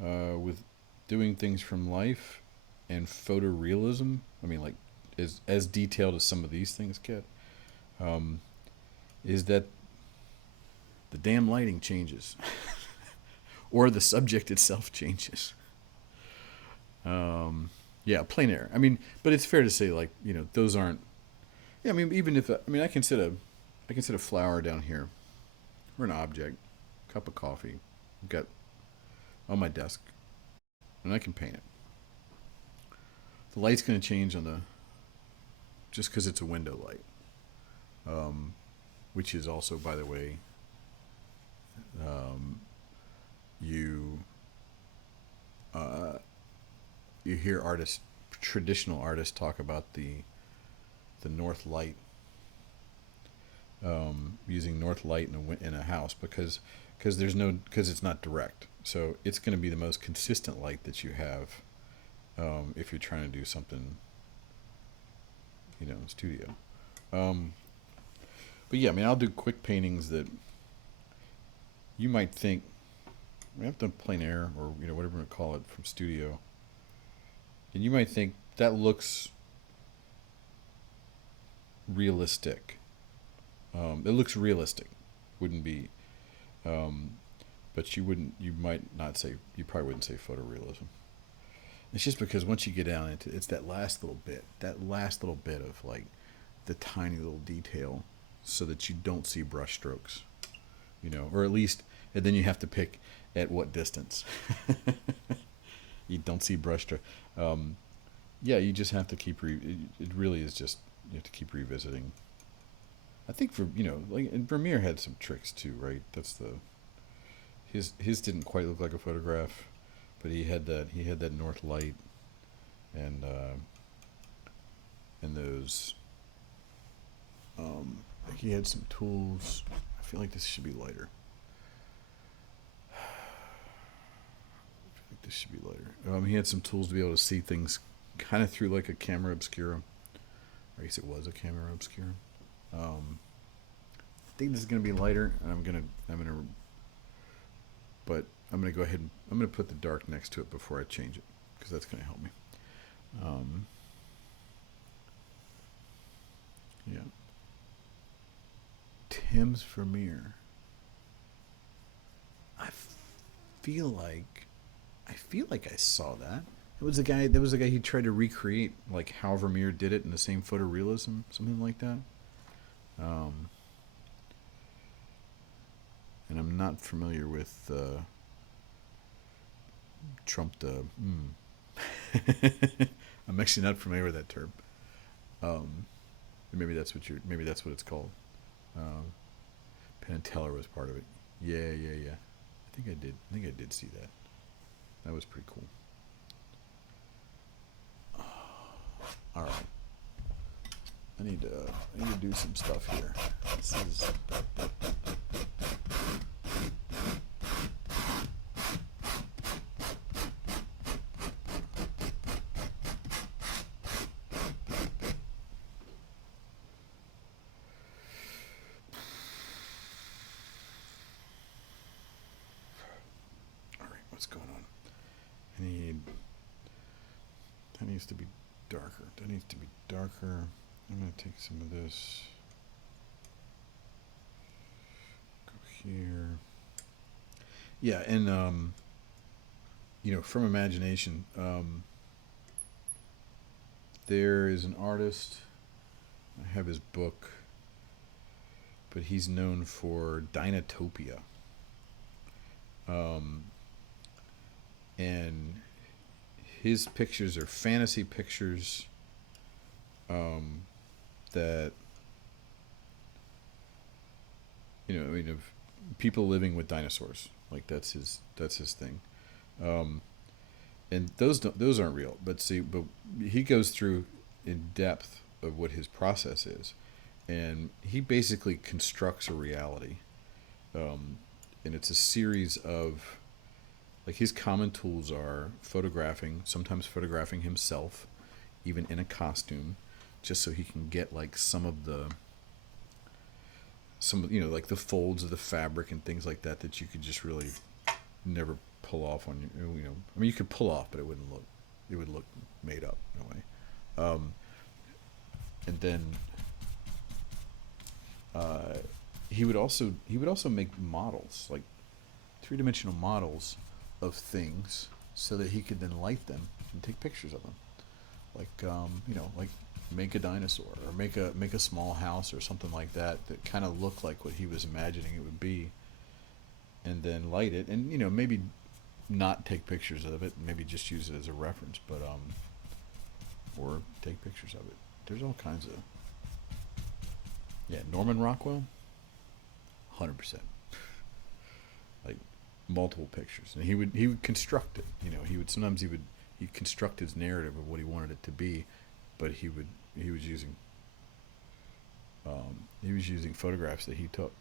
with doing things from life and photorealism, I mean, like as detailed as some of these things get, is that the damn lighting changes or the subject itself changes. Yeah, plein air. I mean, but it's fair to say, like, those aren't. Yeah, I mean, even if I can set a flower down here, or an object, cup of coffee, got on my desk, and I can paint it. The light's going to change just because it's a window light, which is also, by the way, you hear traditional artists talk about the north light, using north light in a house because it's not direct, so it's going to be the most consistent light that you have if you're trying to do something, in studio. But yeah, I mean, I'll do quick paintings that you might think. I've done plein air or whatever you call it from studio, and you might think that looks realistic. It looks realistic, wouldn't be, but you probably wouldn't say photorealism. It's just because once you get down into it's that last little bit of like the tiny little detail, so that you don't see brush strokes, or at least, and then you have to pick at what distance. You don't see brush stroke. Um, yeah, you just have to keep it really is just you have to keep revisiting. I think for like and Vermeer had some tricks too, right? That's the his didn't quite look like a photograph, but he had that north light and those he had some tools. I feel like this should be lighter. This should be lighter. He had some tools to be able to see things kind of through like a camera obscura. Or I guess it was a camera obscura. I think this is gonna be lighter, and but I'm gonna go ahead and I'm gonna put the dark next to it before I change it because that's gonna help me. Um, yeah. Tim's Vermeer. I feel like I saw that. It was the guy. There was a guy who tried to recreate like how Vermeer did it in the same photorealism, something like that. Um, and I'm not familiar with Trump. I'm actually not familiar with that term. Um, maybe that's what it's called. Um, Penn and Teller was part of it. Yeah, yeah, yeah. I think I did see that. That was pretty cool. All right. I need to do some stuff here. This is all right. What's going on? I need that needs to be darker. That needs to be darker. I'm gonna take some of this. Go here. Yeah, and from imagination, there is an artist. I have his book, but he's known for Dinotopia. Um, and his pictures are fantasy pictures um, that of people living with dinosaurs. Like that's his thing. Um, and those aren't real. But he goes through in depth of what his process is, and he basically constructs a reality. Um, and it's a series of like his common tools are sometimes photographing himself, even in a costume, just so he can get like like the folds of the fabric and things like that you could just really never pull off on you. I mean, you could pull off, but it would look made up in a way. And then uh, he would also make models, like three-dimensional models of things, so that he could then light them and take pictures of them. Like like make a dinosaur or make a small house or something like that kind of looked like what he was imagining it would be, and then light it and maybe not take pictures of it, maybe just use it as a reference, but or take pictures of it. There's all kinds of Norman Rockwell, 100%, like multiple pictures, and he would construct it. He'd construct his narrative of what he wanted it to be, but he was using photographs that he took.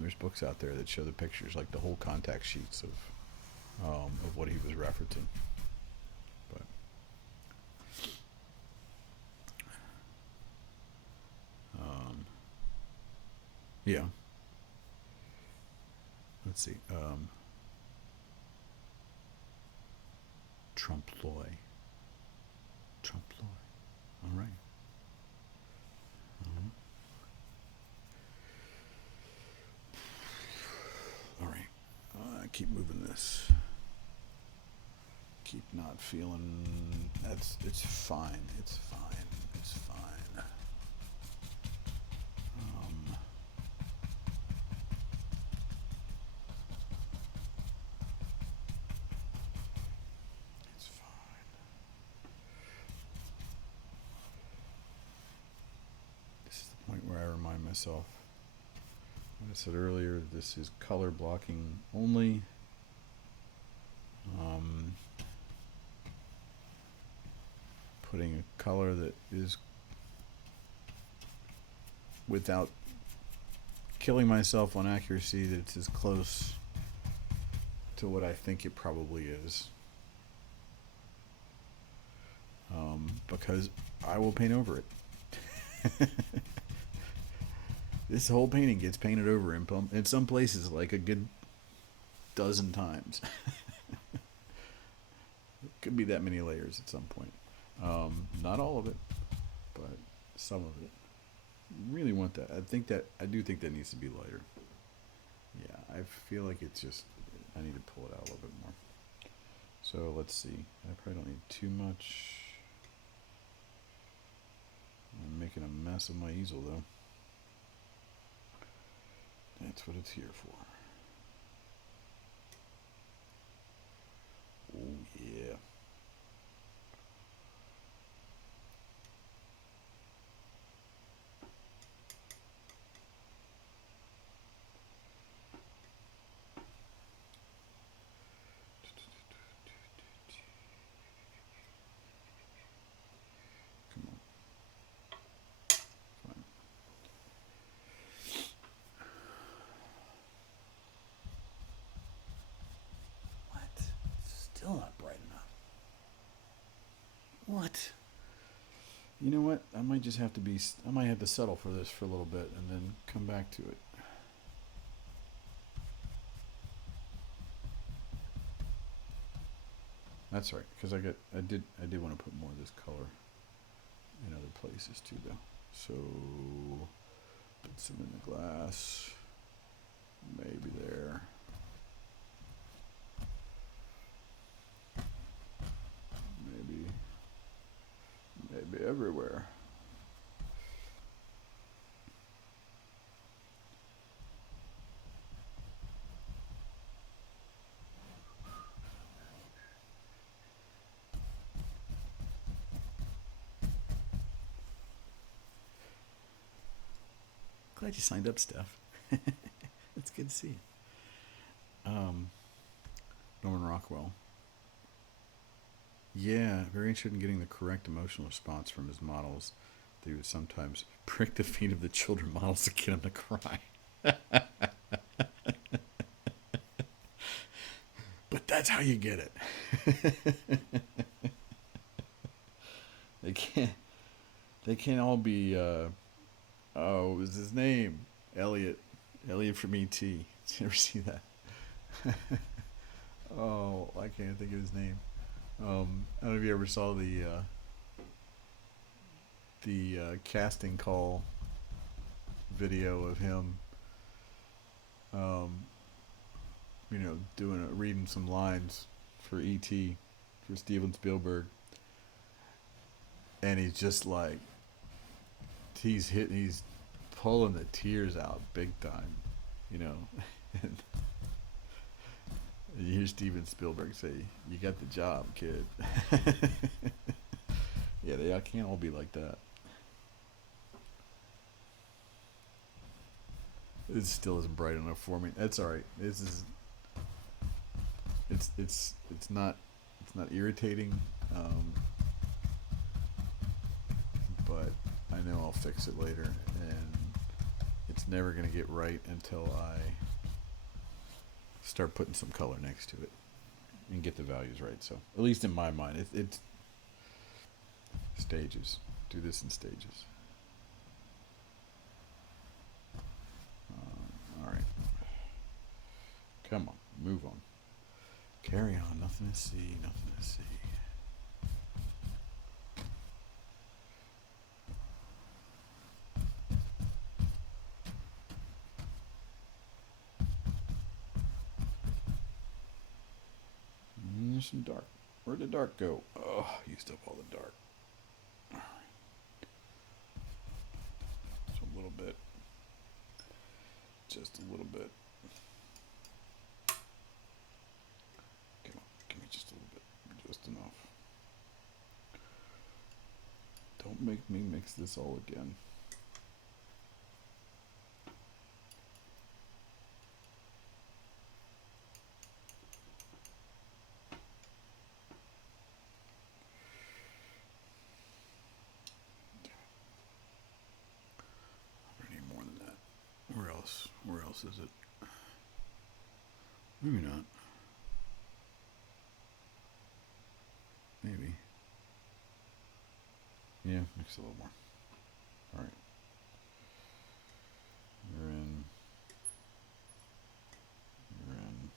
There's books out there that show the pictures, like the whole contact sheets of what he was referencing. But yeah, let's see. Trompe-l'oeil. All right. Mhm. All right. Keep moving this. Keep not feeling. It's fine. It's fine. It's fine. Um, myself. Like I said earlier, this is color blocking only. Putting a color that is without killing myself on accuracy, that it's as close to what I think it probably is. Because I will paint over it. This whole painting gets painted over in some places like a good dozen times. It could be that many layers at some point. Not all of it, but some of it. Really want that. I do think that needs to be lighter. Yeah, I feel like it's just, I need to pull it out a little bit more. So let's see. I probably don't need too much. I'm making a mess of my easel though. That's what it's here for. Oh yeah. Come on. Fine. What? Still not bright enough. What? You know what? I might have to settle for this for a little bit and then come back to it. That's right, because I did want to put more of this color in other places too, though. So put some in the glass, maybe there. Maybe everywhere. Glad you signed up, Steph. It's good to see you. Norman Rockwell. Yeah, very interested in getting the correct emotional response from his models. They would sometimes prick the feet of the children models to get them to cry. But that's how you get it. They can't all be what was his name? Elliot from E.T. Did you ever see that? Oh, I can't think of his name. I don't know if you ever saw the casting call video of him, reading some lines for E.T. for Steven Spielberg, and he's just like, he's pulling the tears out big time, and you hear Steven Spielberg say, "You got the job, kid." Yeah, they can't all be like that. It still isn't bright enough for me. That's all right. It's not irritating, but I know I'll fix it later, and it's never gonna get right until I start putting some color next to it and get the values right. So at least in my mind, it's stages. Do this in stages. All right. Come on, move on. Carry on. Nothing to see. Nothing to see. There's some dark. Where'd the dark go? Oh, used up all the dark. All right. Just a little bit. Just a little bit. Come on, give me just a little bit. Just enough. Don't make me mix this all again. else is it? Maybe not. Maybe. Yeah, mix a little more. All right. You're in. You're in.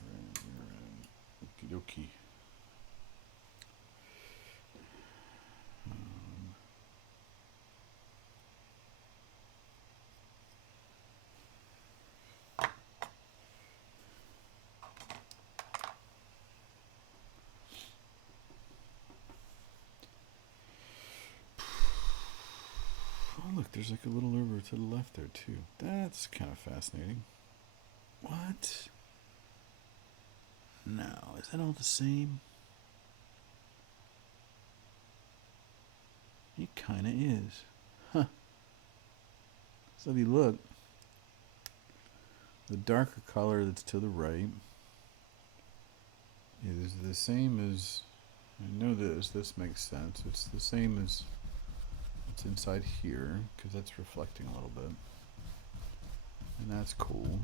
You're in. Okie dokie. Oh, look, there's like a little over to the left there, too. That's kind of fascinating. What? No, is that all the same? It kind of is. Huh. So if you look, the darker color that's to the right is the same as, I know this makes sense. It's the same as what's inside here, because that's reflecting a little bit. And that's cool.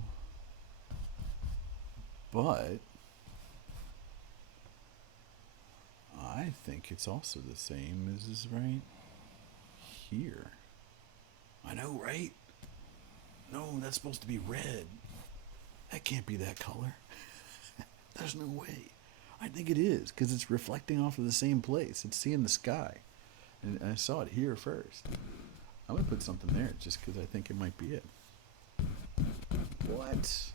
But I think it's also the same as is right here. I know, right? No, that's supposed to be red. That can't be that color. There's no way. I think it is, because it's reflecting off of the same place. It's seeing the sky. And I saw it here first. I'm going to put something there just because I think it might be it. What?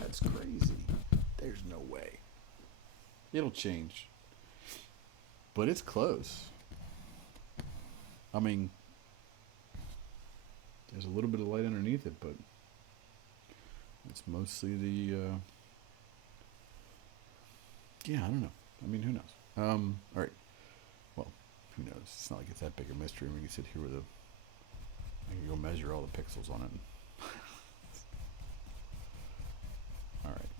That's crazy. There's no way. It'll change. But it's close. I mean, there's a little bit of light underneath it, but it's mostly the, yeah, I don't know. I mean, who knows? All right. Well, who knows? It's not like it's that big a mystery. We can sit here with I can go measure all the pixels on it. All right.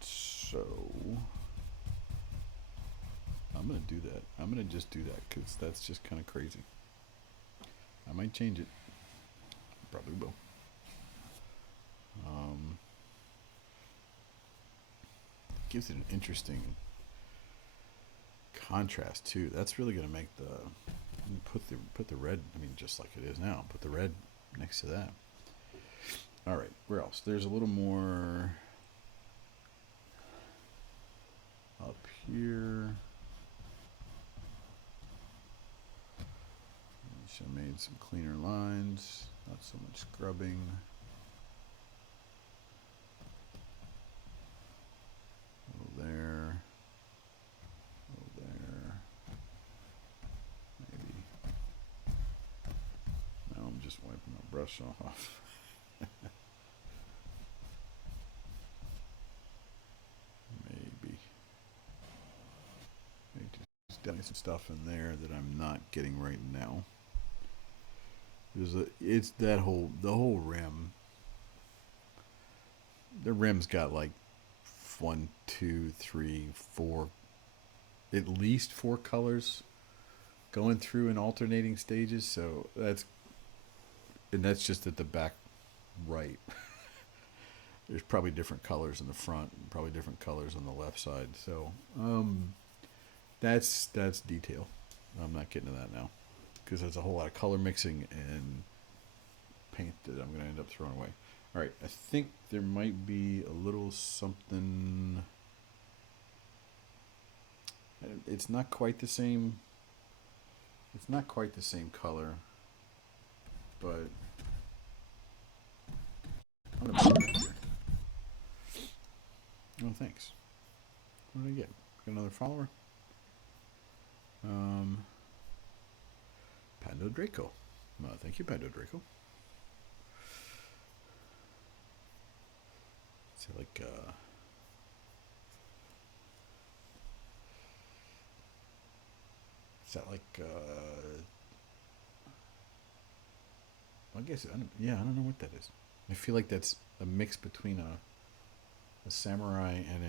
So I'm going to do that. I'm going to just do that because that's just kind of crazy. I might change it. Probably will. Gives it an interesting contrast too. That's really going to make put the red. I mean, just like it is now. Put the red next to that. All right. Where else? There's a little more up here. I made some cleaner lines. Not so much scrubbing. A little there. A little there. Maybe. Now I'm just wiping my brush off. Maybe. Just getting some stuff in there that I'm not getting right now. It's the whole rim. The rim's got like 1, 2, 3, 4, at least 4 colors going through in alternating stages. So that's just at the back right. There's probably different colors in the front, and probably different colors on the left side. So that's detail. I'm not getting to that now because there's a whole lot of color mixing and paint that I'm going to end up throwing away. All right, I think there might be a little something. It's not quite the same. It's not quite the same color, but I'm gonna put it in there. Oh, thanks. What did I get? Got another follower. Pando Draco. Thank you, Pando Draco. Is it like is that like I guess I don't know what that is. I feel like that's a mix between a samurai and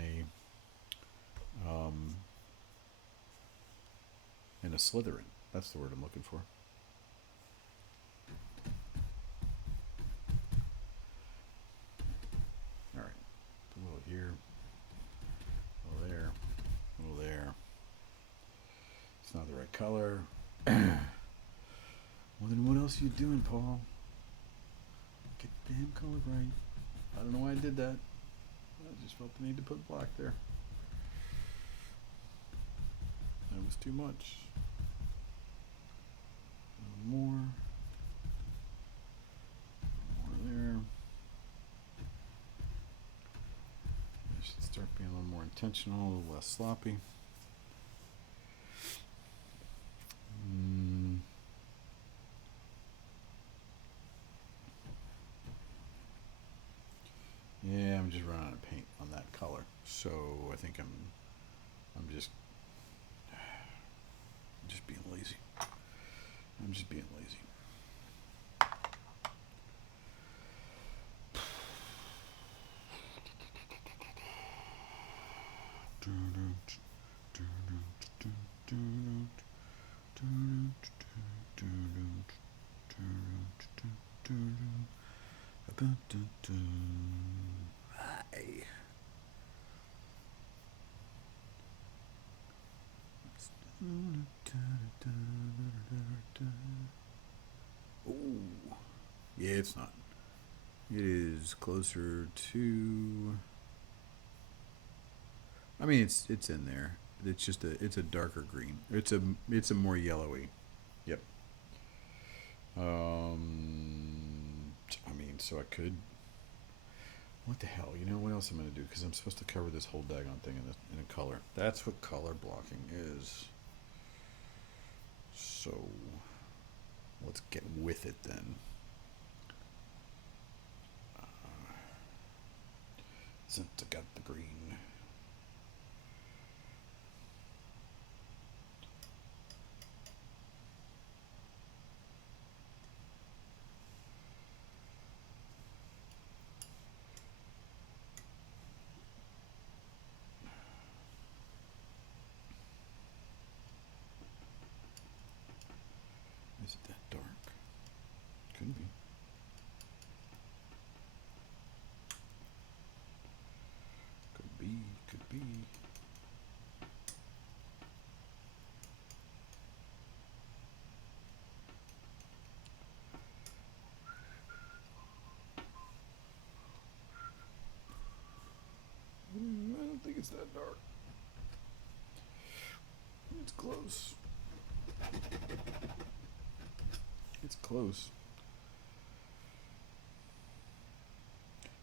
a Slytherin. That's the word I'm looking for. All right, a little here, a little there, a little there. It's not the right color. Well, then what else are you doing, Paul? Get the damn color right. I don't know why I did that. I just felt the need to put black there. That was too much. A little more. More there. I should start being a little more intentional, a little less sloppy. Yeah, I'm just running out of paint on that color, so I think I'm just being lazy. I'm just being lazy. Oh, yeah, it's not. It is closer to. I mean, it's in there. It's just it's a darker green. It's a more yellowy. Yep. I mean, so I could. What the hell? You know what else I'm gonna do? Because I'm supposed to cover this whole daggone thing in a color. That's what color blocking is. So let's get with it then. Since I got the green. Is it that dark? Could be. Could be. Could be. I don't think it's that dark. It's close. It's close.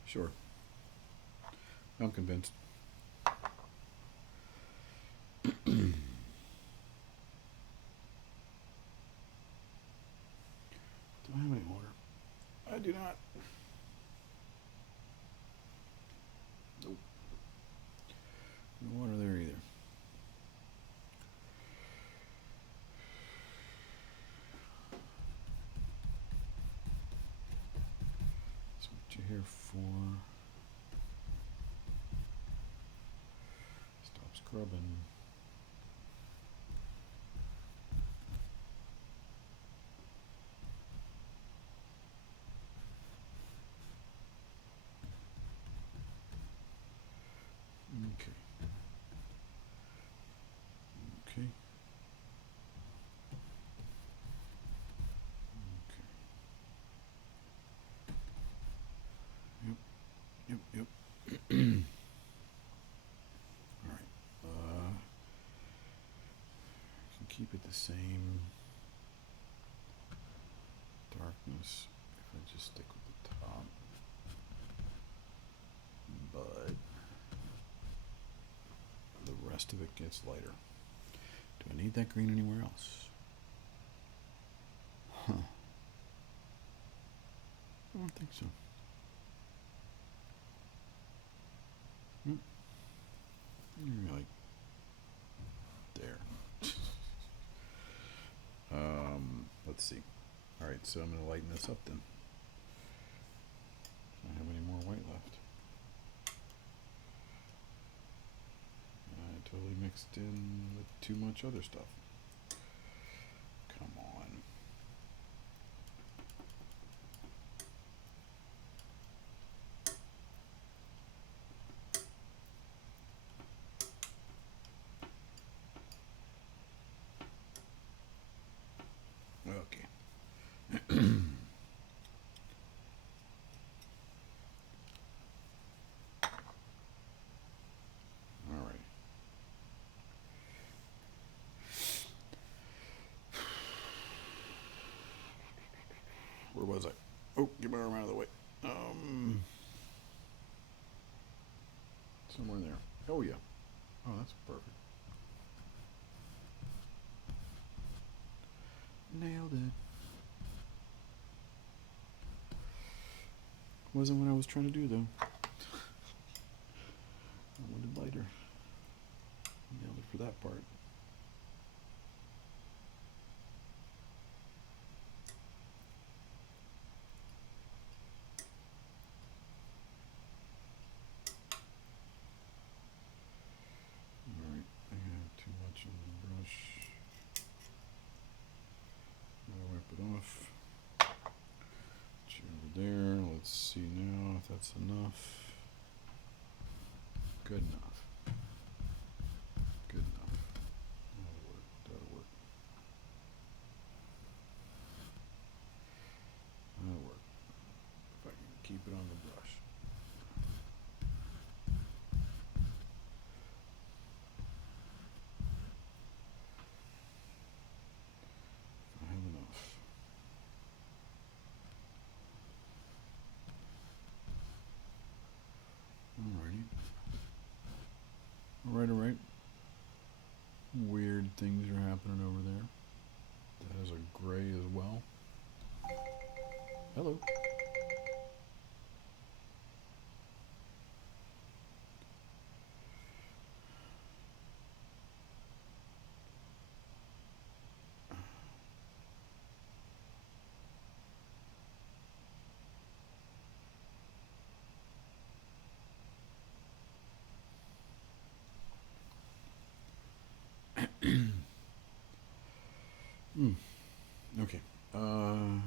Sure. I'm convinced. Do I have any water? I do not. Nope. No water there either. That's what you're here for. Stop scrubbing. Okay. Okay. Okay. Yep. All right. Can keep it the same darkness if I just stick with the top. But the rest of it gets lighter. Do I need that green anywhere else? Huh. I don't think so. Maybe like there. Let's see. All right, so I'm going to lighten this up then. I don't have any more white left. mixed in with too much other stuff. Come on. Okay. All right. Where was I? Oh, get my arm out of the way. Somewhere in there. Oh, yeah. Oh, that's perfect. Nailed it. Wasn't what I was trying to do, though. I wanted lighter. Nailed it for that part. Alright, I have too much on the brush. I'll wipe it off. Put you over there. Let's see now if that's enough. Good enough. Good enough. That'll work. That'll work. That'll work. If I can keep it on the brush. If I have enough. Alrighty. Alright. Weird things are happening over there. That is a gray as well. Hello. Okay. Alright.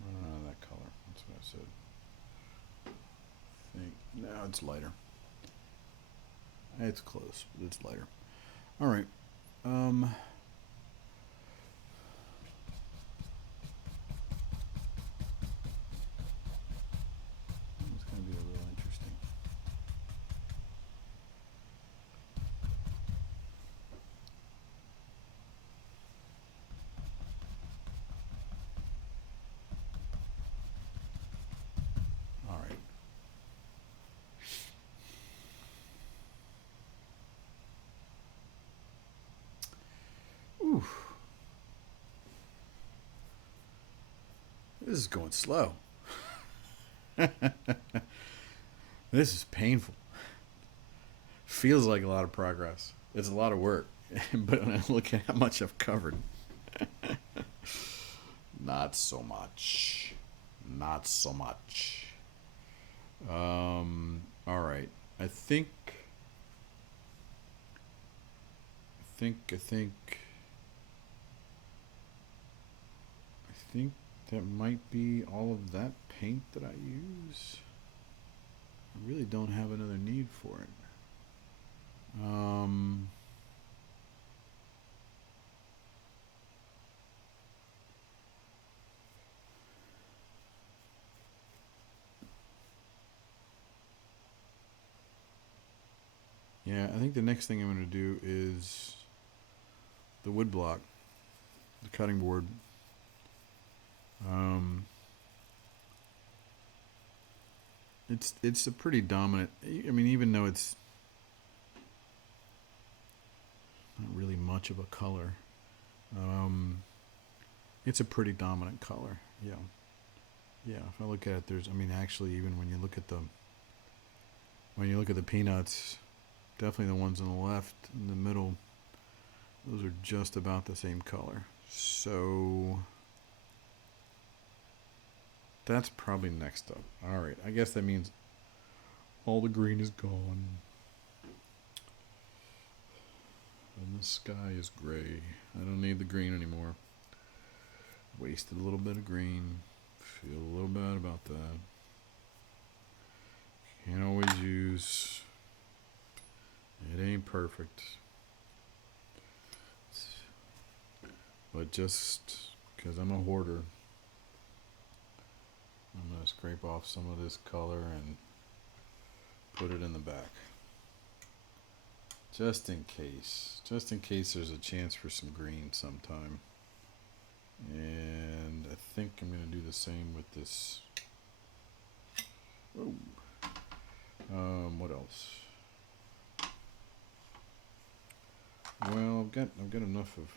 Running out of that color. That's what I said. Now it's lighter. It's close, but it's lighter. Alright. It's going to be a little interesting. Alright. Ooh. This is going slow. This is painful. Feels like a lot of progress. It's a lot of work. But when I look at how much I've covered, not so much. Not so much. All right. I think that might be all of that paint that I use. I really don't have another need for it. Yeah, I think the next thing I'm going to do is the wood block, the cutting board. It's a pretty dominant. I mean, even though it's not really much of a color, it's a pretty dominant color. Yeah. If I look at it, I mean, actually, even when you look at the peanuts, definitely the ones on the left, in the middle, Those are just about the same color. So that's probably next up. All right, I guess that means all the green is gone. And the sky is gray. I don't need the green anymore. Wasted a little bit of green. Feel a little bad about that. Can't always use. It ain't perfect. But just because I'm a hoarder, I'm going to scrape off some of this color and put it in the back. Just in case. Just in case there's a chance for some green sometime. And I think I'm going to do the same with this. Whoa. What else? Well, I've got enough of.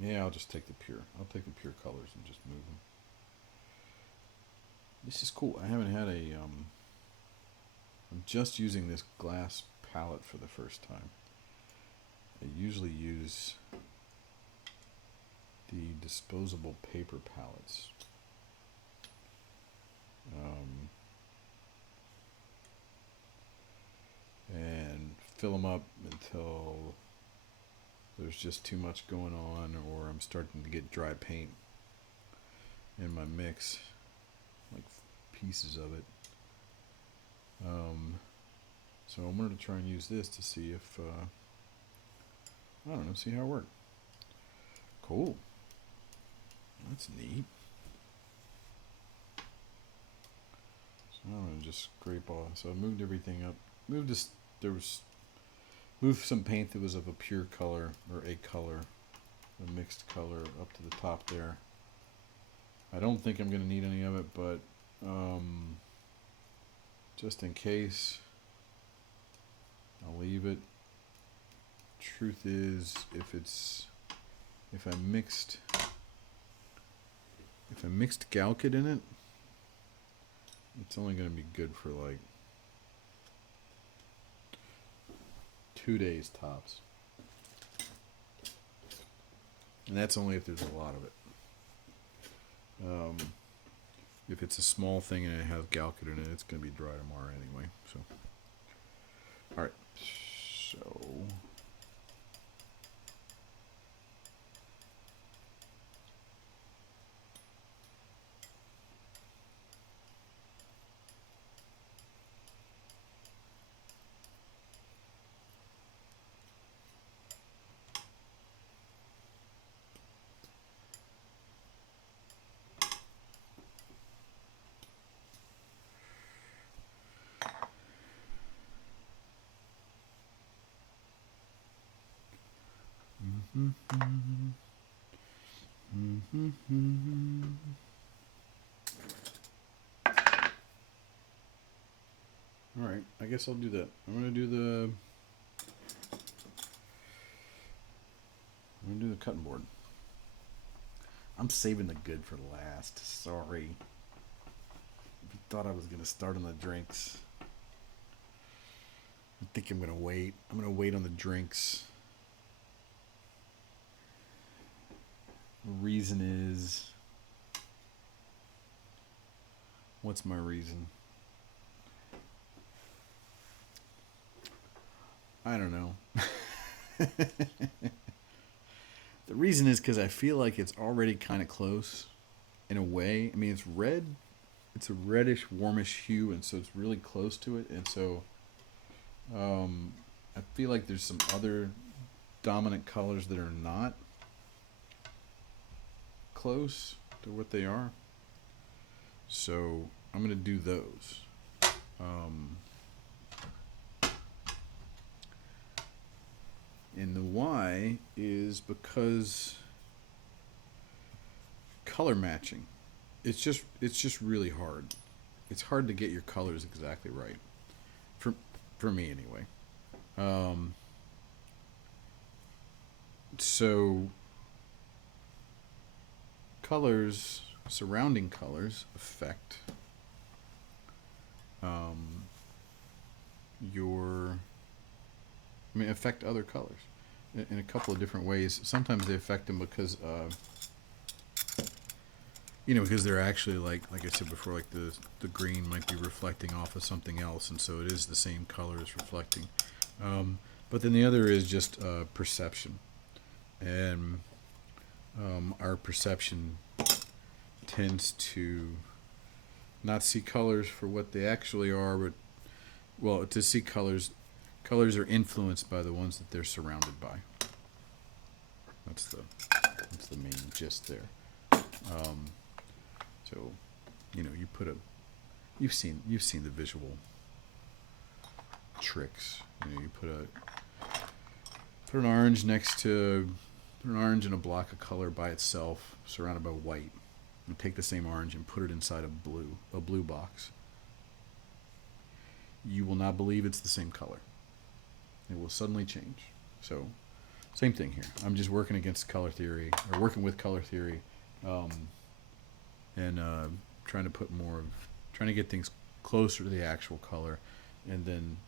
Yeah, I'll just take the pure. I'll take the pure colors and just move them. This is cool. I haven't had a. I'm just using this glass palette for the first time. I usually use the disposable paper palettes. And fill them up until there's just too much going on, or I'm starting to get dry paint in my mix, like pieces of it. So I'm going to try and use this to see if, I don't know, see how it works. Cool. That's neat. So I'm going to just scrape off. So I moved everything up. Moved this, moved some paint that was of a pure color, or a color, a mixed color up to the top there. I don't think I'm going to need any of it, but just in case, I'll leave it. Truth is, if I mixed Galkit in it, it's only going to be good for like 2 days tops. And that's only if there's a lot of it. If it's a small thing and it has Galkit in it, it's going to be dry tomorrow anyway. So, all right. So, all right, I guess I'll do that. I'm gonna do the cutting board. I'm saving the good for last. Sorry. If you thought I was gonna start on the drinks, I think I'm gonna wait. I'm gonna wait on the drinks. The reason is, what's my reason? I don't know. The reason is because I feel like it's already kind of close in a way. I mean, it's red. It's a reddish, warmish hue, and so it's really close to it. And so I feel like there's some other dominant colors that are not close to what they are. So I'm going to do those. And the why is because color matching. It's just really hard. It's hard to get your colors exactly right. For me anyway. So colors, surrounding colors affect I mean, affect other colors in a couple of different ways. Sometimes they affect them because, because they're actually like I said before, like the green might be reflecting off of something else, and so it is the same color as reflecting. But then the other is just perception, and our perception tends to not see colors for what they actually are, but to see colors. Colors are influenced by the ones that they're surrounded by. That's the main gist there. So, you've seen the visual tricks. You put an orange put an orange in a block of color by itself, surrounded by white. And take the same orange and put it inside a blue box. You will not believe it's the same color. It will suddenly change. So, same thing here. I'm just working against color theory, or working with color theory, and trying to get things closer to the actual color, and then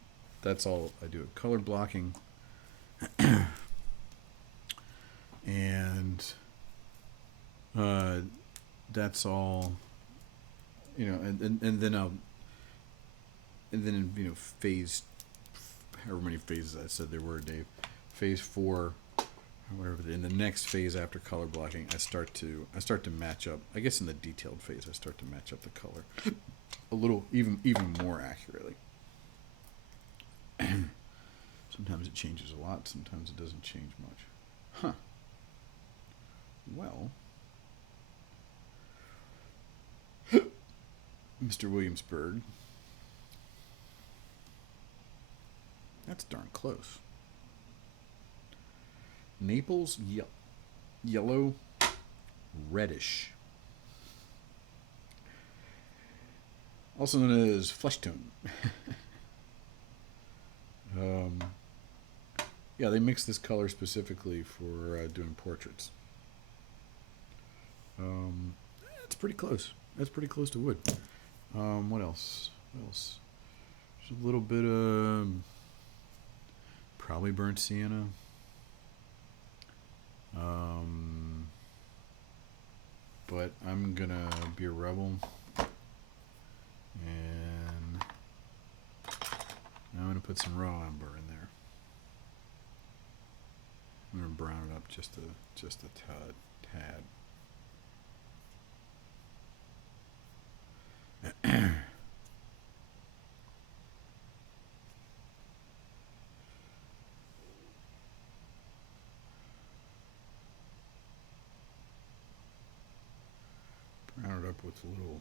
that's all I do. Color blocking, and that's all. And then phase, however many phases I said there were, Dave. Phase 4, whatever. In the next phase after color blocking, I start to match up. I guess in the detailed phase, I start to match up the color a little, even more accurately. Sometimes it changes a lot. Sometimes it doesn't change much. Huh. Well, Mr. Williamsburg. That's darn close. Naples, yellow, reddish. Also known as flesh tone. They mix this color specifically for doing portraits. It's pretty close. That's pretty close to wood. What else? There's a little bit of probably burnt sienna. But I'm gonna be a rebel, and I'm gonna put some raw umber in there. I'm gonna brown it up just a tad. Brown it up with a little.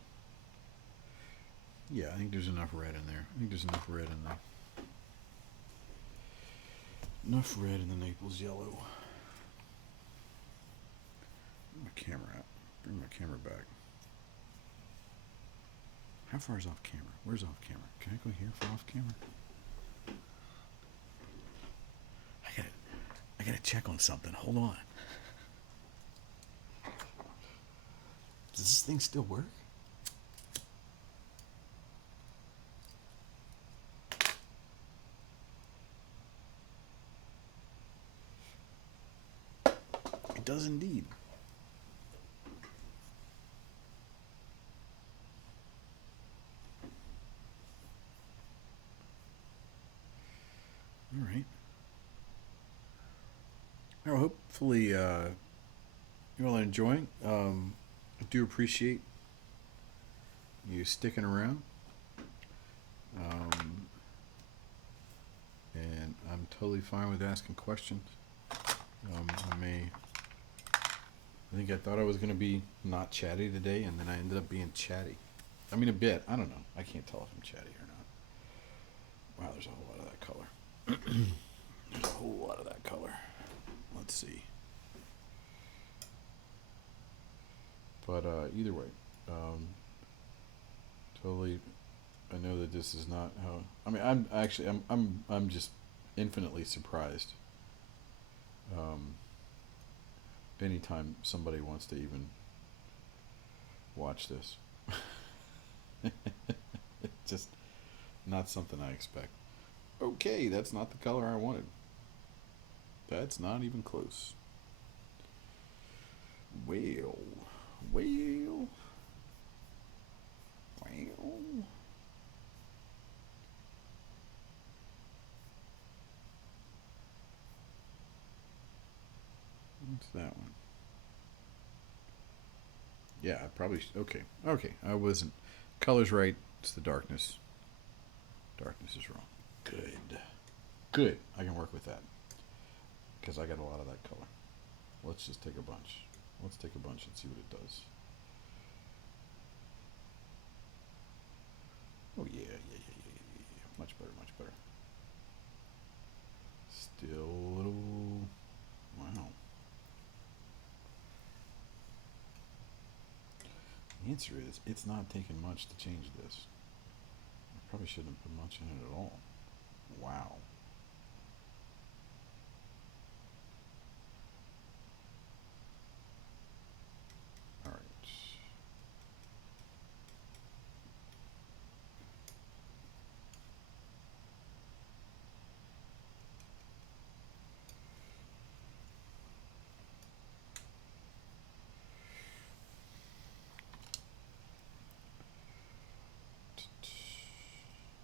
Yeah, I think there's enough red in there. Enough red in the Naples yellow. Bring my camera out. Bring my camera back. How far is off camera? Where's off camera? Can I go here for off camera? I gotta check on something. Hold on. Does this thing still work? It does indeed. All right. Well, hopefully you all are enjoying. I do appreciate you sticking around. And I'm totally fine with asking questions. I think I thought I was going to be not chatty today, and then I ended up being chatty. I mean, a bit. I don't know. I can't tell if I'm chatty or not. Wow, there's a whole lot of that color. There's a whole lot of that color. Let's see. But either way, totally. I know that this is not how. I mean, I'm just infinitely surprised. Anytime somebody wants to even watch this, it's just not something I expect. Okay, that's not the color I wanted. That's not even close. Well, well, well. What's that one? Yeah, I probably. Okay, okay. I wasn't. Color's right. It's the darkness. Darkness is wrong. Good. Good. I can work with that because I got a lot of that color. Let's just take a bunch. Let's take a bunch and see what it does. Oh yeah, yeah. Much better, much better. Still a little. Wow. The answer is it's not taking much to change this. I probably shouldn't have put much in it at all. Wow. All right.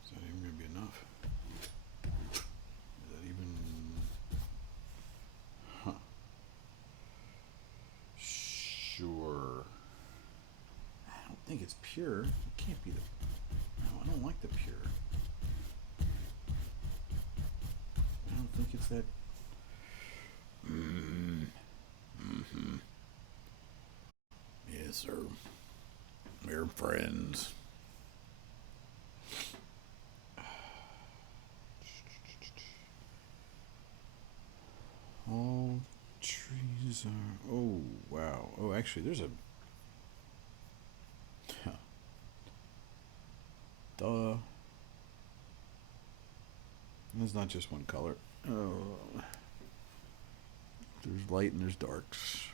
Is that even going to be enough? Is that even... Huh. Sure. I don't think it's pure. It can't be the... No, I don't like the pure. I don't think it's that... Mm-hmm. Yes, sir. We're friends. All trees are... Oh, wow. Oh, actually, there's a... Huh. Duh. There's not just one color. Oh. There's light and there's darks.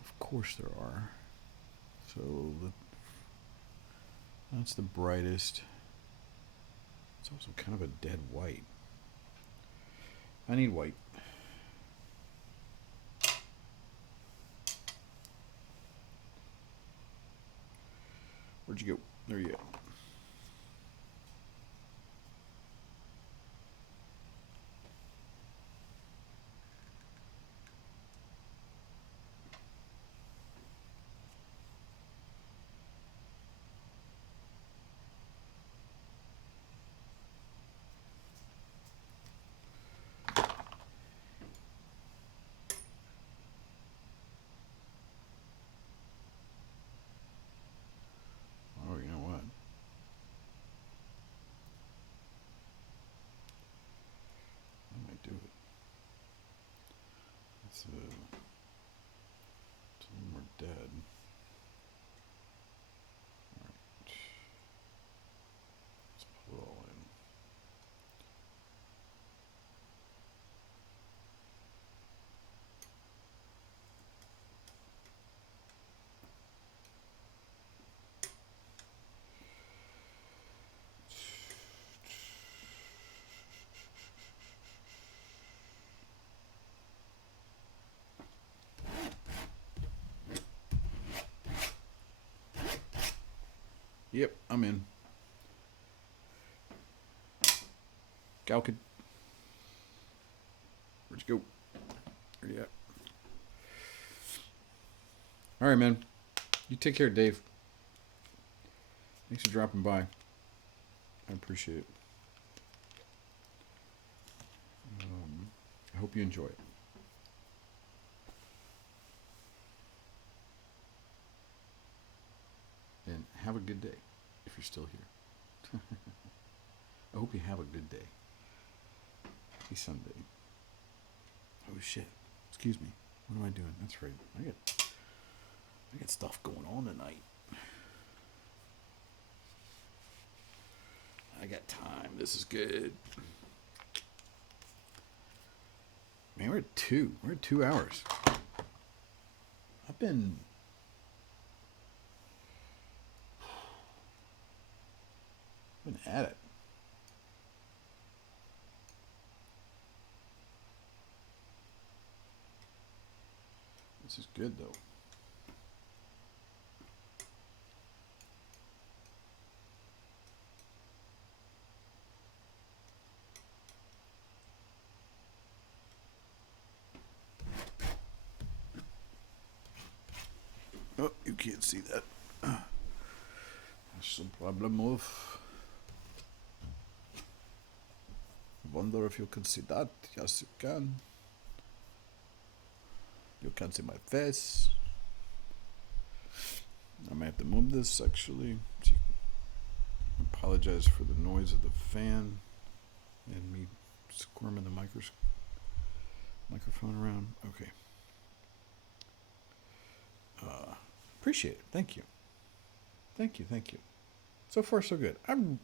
Of course there are. So that's the brightest. It's also kind of a dead white. I need white. Where'd you go? There you go. Oh, you know what? I might do it. It's a little more dead. All right. Let's put it all in. Yep, I'm in. Galkid. Where'd you go? Where you at? All right, man. You take care, Dave. Thanks for dropping by. I appreciate it. I hope you enjoy it. And have a good day if you're still here. I hope you have a good day. Happy Sunday. Oh shit. Excuse me. What am I doing? That's right. I got stuff going on tonight. I got time. This is good. Man, we're at 2. We're at 2 hours. I've been at it. This is good though. Oh, you can't see that. There's some problem of. Wonder if you can see that. Yes, you can. You can't see my face. I might have to move this actually. Apologize for the noise of the fan and me squirming the microphone around. Okay. Appreciate it. Thank you. Thank you. Thank you. So far, so good. I'm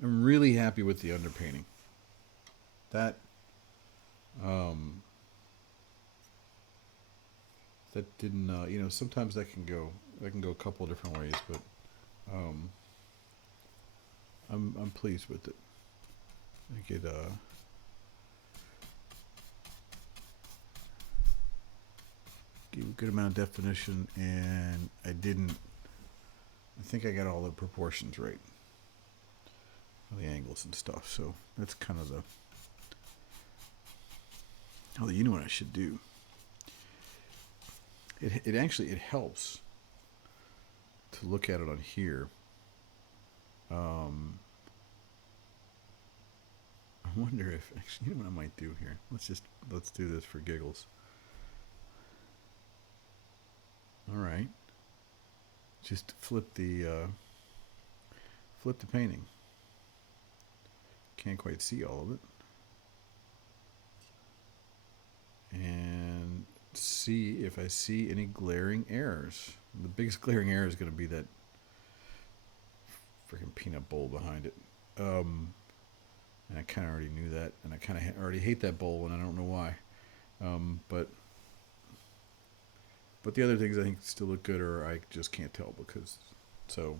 really happy with the underpainting. That didn't, sometimes that can go a couple of different ways, but I'm pleased with it. I get gave a good amount of definition, and I think I got all the proportions right, the angles and stuff. So that's kind of you know what I should do. It actually helps to look at it on here. I wonder if actually, you know what I might do here. Let's do this for giggles. All right. Just flip the painting. Can't quite see all of it. And see if I see any glaring errors. The biggest glaring error is going to be that freaking peanut bowl behind it. And I kind of already knew that, and I kind of already hate that bowl, and I don't know why. But the other things I think still look good, or I just can't tell because. So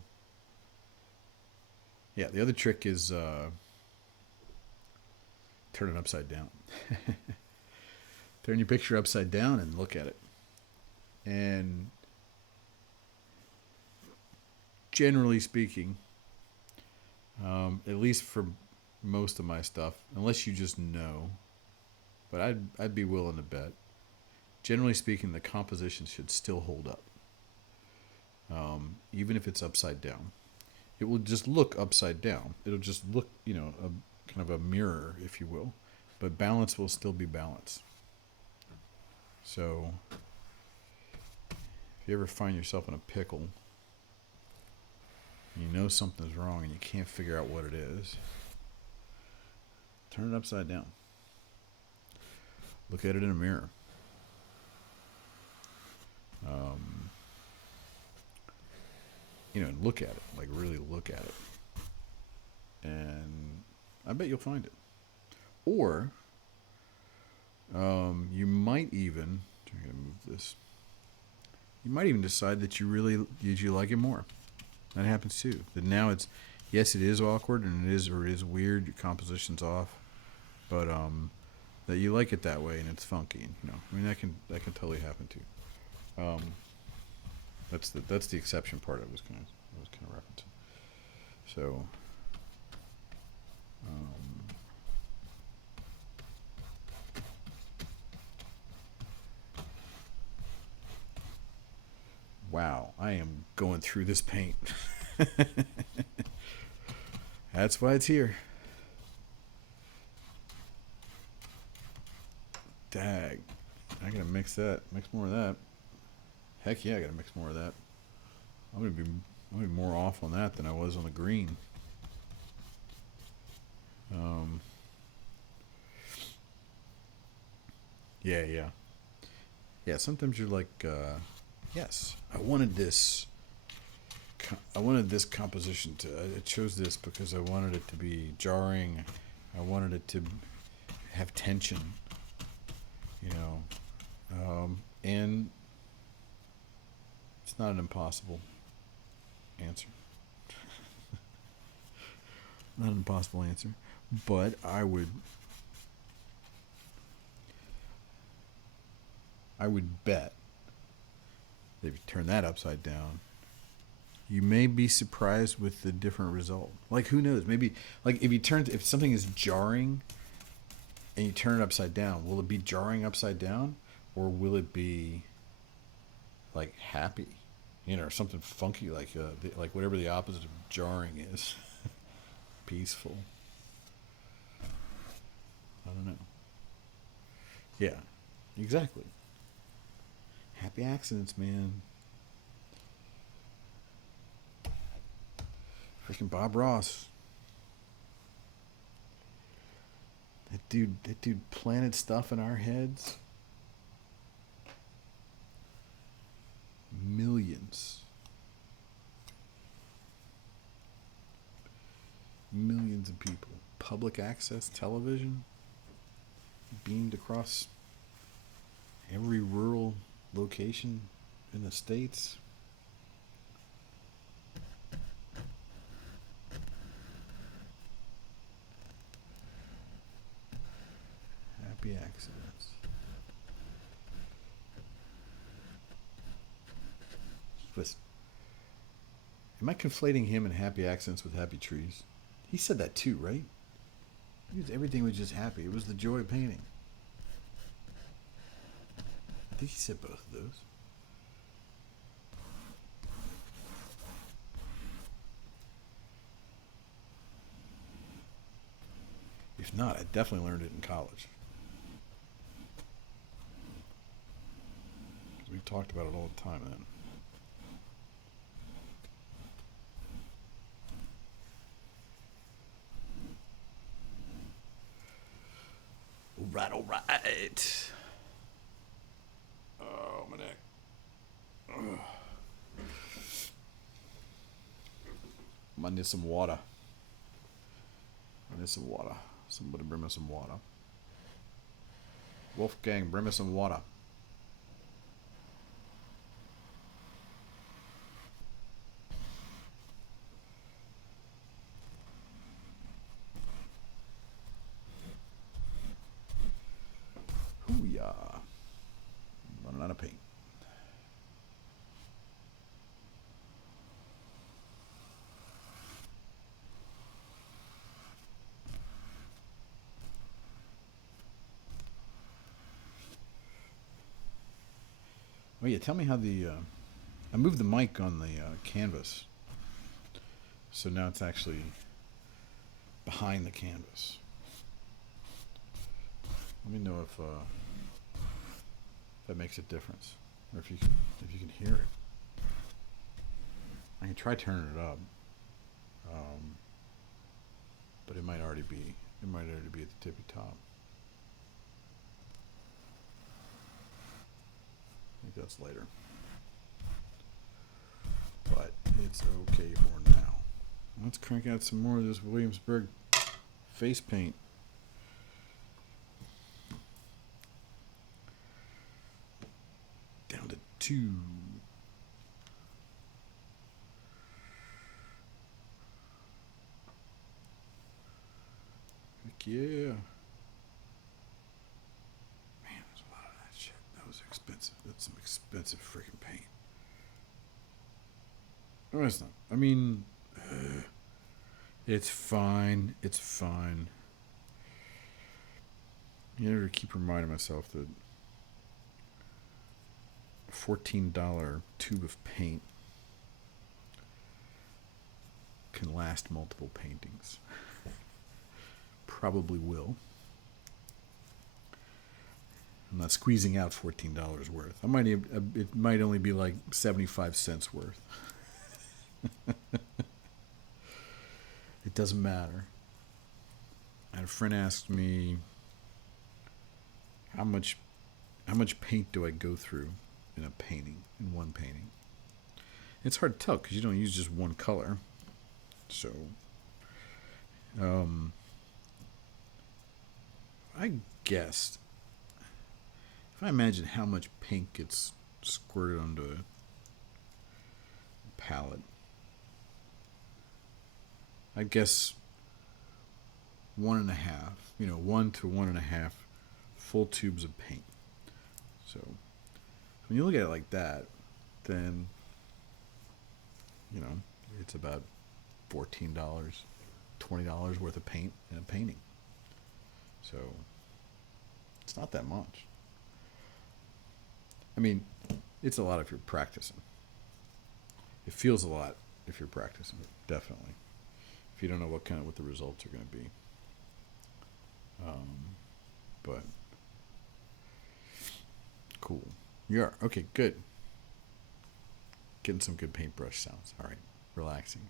yeah, the other trick is turn it upside down. Turn your picture upside down and look at it. And generally speaking, at least for most of my stuff, unless you just know, but I'd be willing to bet, generally speaking, the composition should still hold up. Even if it's upside down. It will just look upside down. It'll just look, kind of a mirror, if you will. But balance will still be balance. So, if you ever find yourself in a pickle, you know something's wrong and you can't figure out what it is, turn it upside down. Look at it in a mirror. And look at it, like really look at it. And I bet you'll find it. Or, you might even, I'm going to move this. You might even decide that you like it more. That happens too. That now it is awkward and it is weird. Your composition's off, but that you like it that way and it's funky. That can totally happen too. That's the exception part I was kind of referencing. So. Wow, I am going through this paint. That's why it's here. Dag. I gotta mix more of that. Heck yeah, I gotta mix more of that. I'm gonna be more off on that than I was on the green. Yeah, sometimes you're like, yes, I wanted this composition I chose this because I wanted it to be jarring. I wanted it to have tension, and it's not an impossible answer. Not an impossible answer, but I would bet If you turn that upside down, you may be surprised with the different result. Like, who knows? Maybe, like, if something is jarring and you turn it upside down, will it be jarring upside down, or will it be like happy, or something funky, like whatever the opposite of jarring is, peaceful. I don't know. Yeah, exactly. Happy accidents, man. Freaking Bob Ross. That dude planted stuff in our heads. Millions. Millions of people. Public access television beamed across every rural location in the States. Happy accidents. Listen, am I conflating him and happy accidents with happy trees? He said that too, right? Everything was just happy. It was the joy of painting. I think he said both of those. If not, I definitely learned it in college. We talked about it all the time then. All right. Oh, my neck. Ugh. I need some water. Somebody bring me some water. Wolfgang, bring me some water. Hoo-yah. Running out of paint. Oh yeah, tell me how I moved the mic on the canvas, so now it's actually behind the canvas. Let me know if that makes a difference, or if you can hear it. I can try turning it up, but it might already be at the tippy top. I think that's later, but it's okay for now. Let's crank out some more of this Williamsburg face paint. Down to 2. Heck yeah. Man, there's a lot of that shit. That was expensive. That's some expensive freaking paint. No, it's not. I mean, it's fine. It's fine. You know, to keep reminding myself that a $14 tube of paint can last multiple paintings. Probably will. I'm not squeezing out $14 worth. It might only be like 75 cents worth. It doesn't matter. And a friend asked me, how much paint do I go through in one painting? It's hard to tell because you don't use just one color. So, I guessed, if I imagine how much paint gets squirted onto a palette, I guess 1.5, 1 to 1.5 full tubes of paint. So when you look at it like that, then, you know, it's about $14, $20 worth of paint and a painting. So it's not that much. I mean, it's a lot if you're practicing. It feels a lot if you're practicing, definitely. If you don't know what the results are going to be. But cool. Yeah. Okay. Good. Getting some good paintbrush sounds. All right. Relaxing.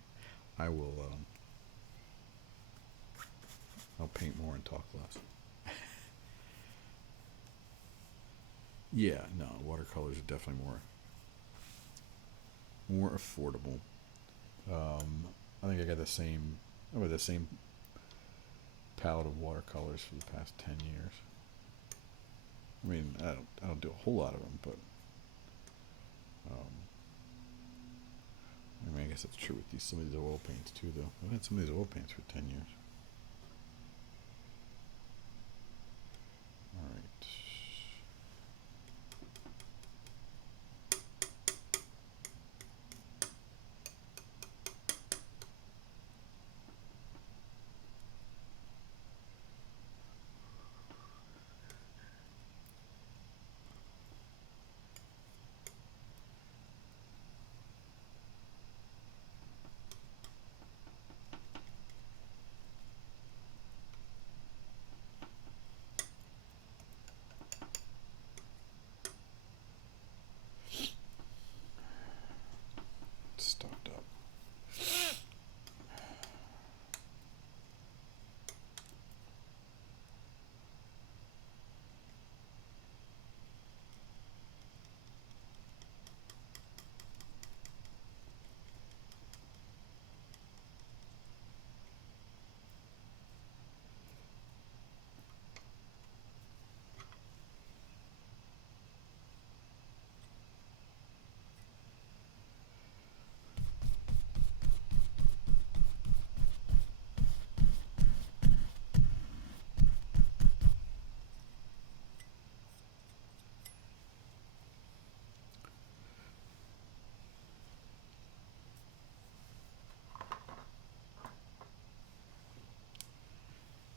I will. I'll paint more and talk less. Yeah. No. Watercolors are definitely more affordable. I think I got the same. Over the same palette of watercolors for the past 10 years. I mean, I don't do a whole lot of them, but I mean, I guess that's true with some of these oil paints too, though. I've had some of these oil paints for 10 years. All right. Stocked up.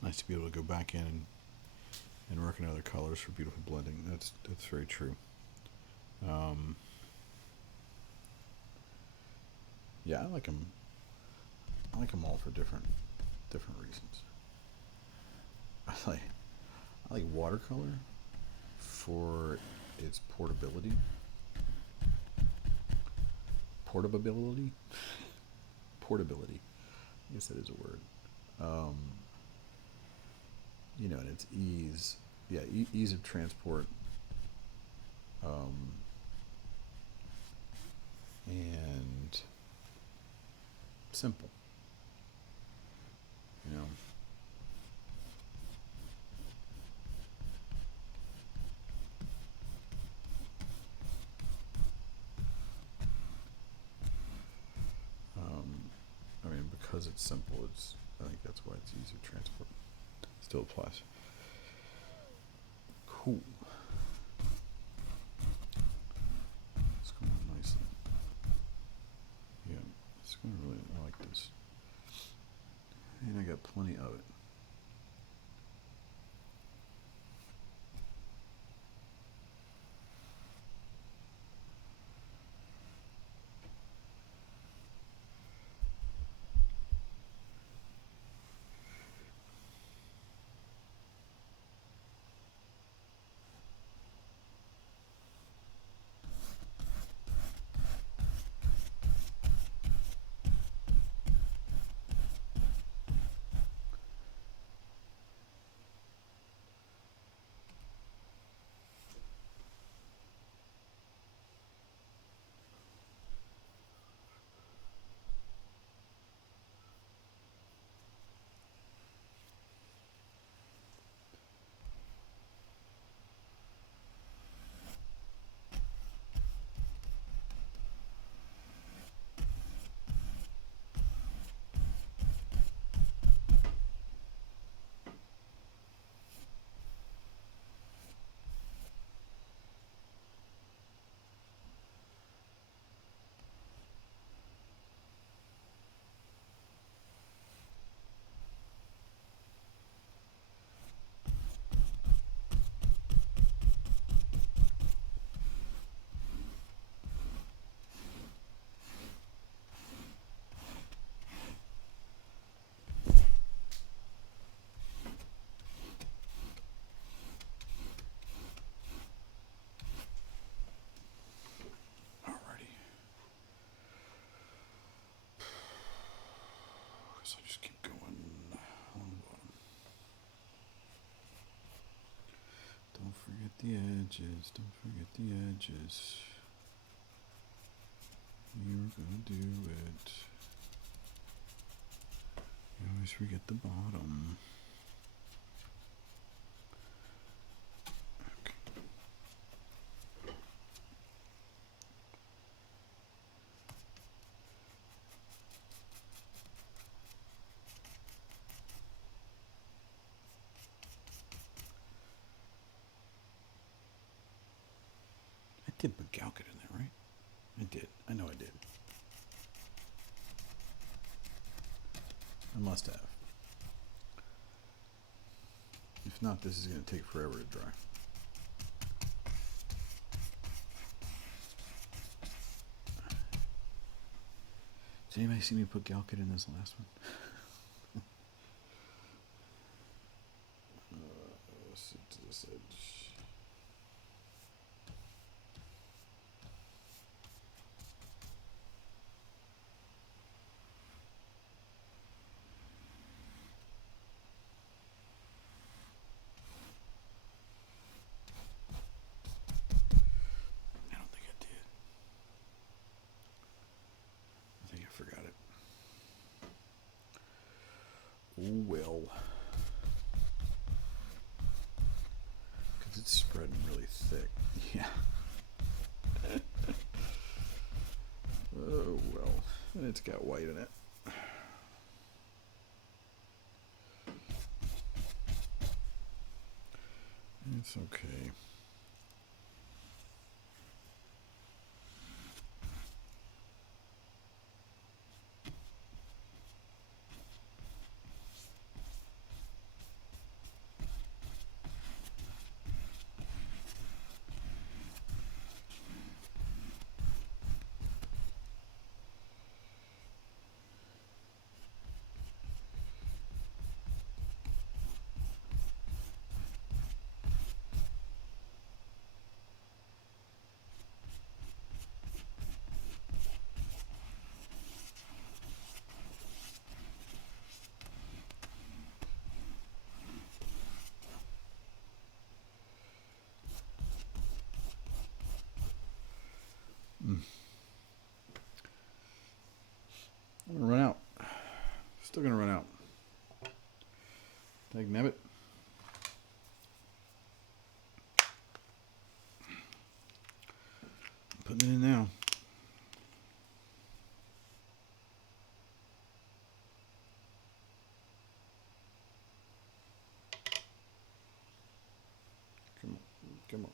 Nice to be able to go back in and work in other colors for beautiful blending. That's very true. Yeah, I like them. I like them all for different reasons. I like watercolor for its portability. Portability. I guess that is a word. You know, and its ease. Yeah, ease of transport. And simple. You know. I mean, because it's simple, I think that's why it's easy to transport. Still applies. Cool. It's going nicely. Yeah, it's going really. I like this, and I got plenty of it. the edges. Don't forget the edges. You're gonna do it. You always forget the bottom. Okay. I did put Galkit in there, right? I did. I know I did. I must have. If not, this is going to take forever to dry. Did anybody see me put Galkit in this last one? Sit to this edge. I don't think I did. I think I forgot it. Oh well. Because it's spreading really thick. Yeah. Oh well. And it's got white in it. It's okay. I'm gonna run out. Still gonna run out. Dag nabbit. Putting it in now. Come on. Come on.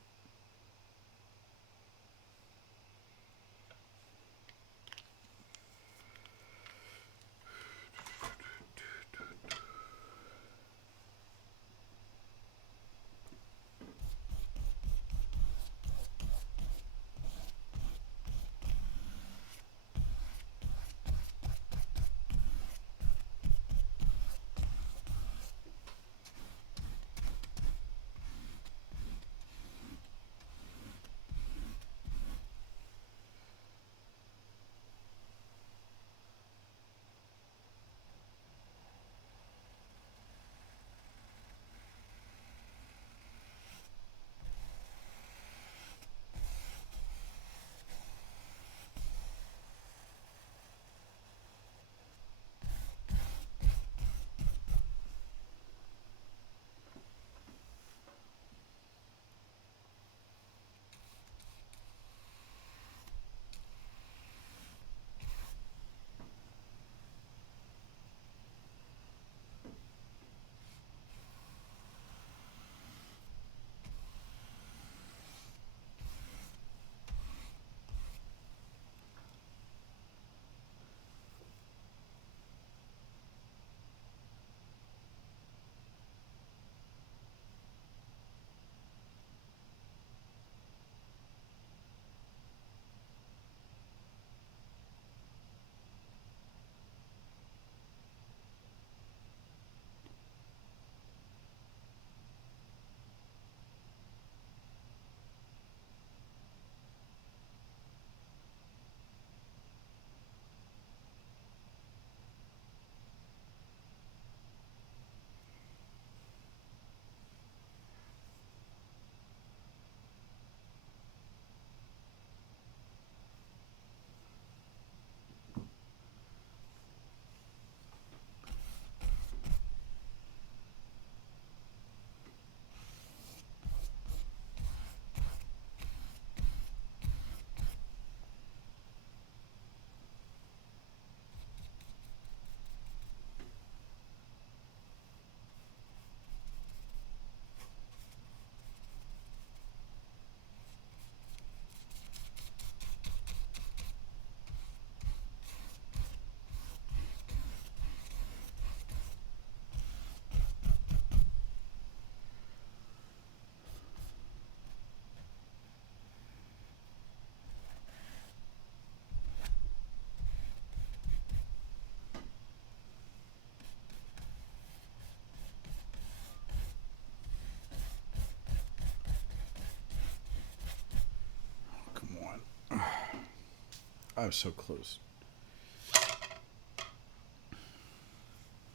I was so close.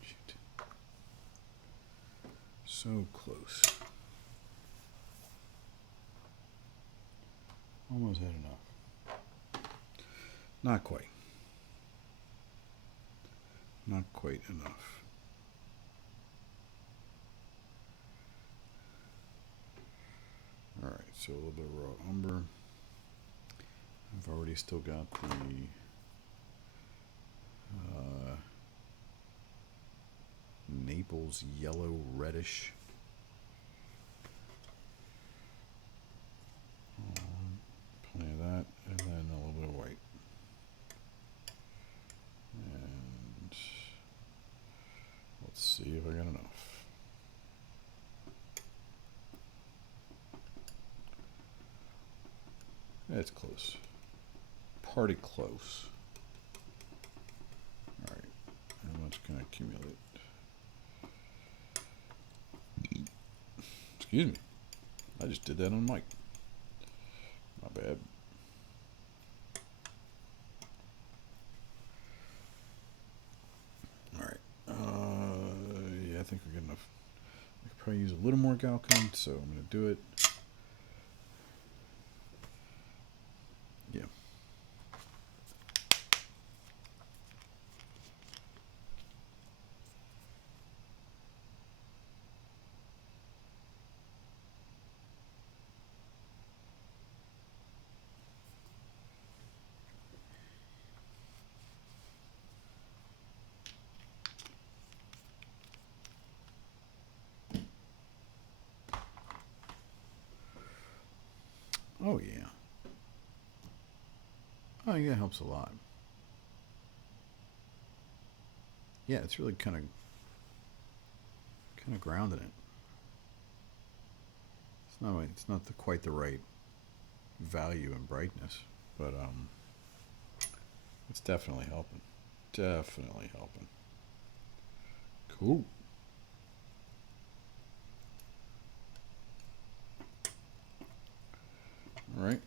Shoot. So close. Almost had enough. Not quite. Not quite enough. Alright, so a little bit of raw umber. I've already still got the Naples yellow reddish. Plenty of that, and then a little bit of white. And let's see if I got enough. It's close. Party close. Alright, how much can I accumulate? Excuse me. I just did that on mic. My bad. Alright. Yeah, I think we're good enough. I could probably use a little more Galcon, so I'm going to do it. Yeah. Oh yeah. Oh yeah, it helps a lot. Yeah, it's really kind of grounded it. It's not quite the right value and brightness, but it's definitely helping. Definitely helping. Cool. All right.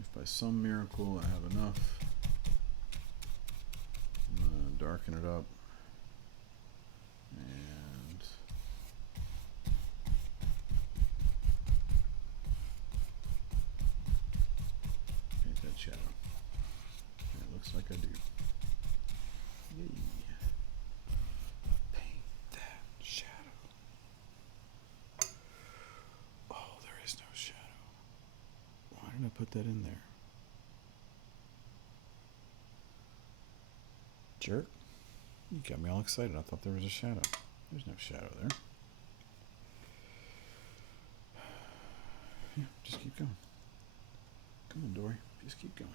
If by some miracle I have enough, I'm going to darken it up. And paint that shadow. And it looks like I do. Yay. Paint that shadow. Oh, there is no shadow. Why did I put that in there? Jerk. You got me all excited. I thought there was a shadow. There's no shadow there. Yeah, just keep going. Come on, Dory. Just keep going.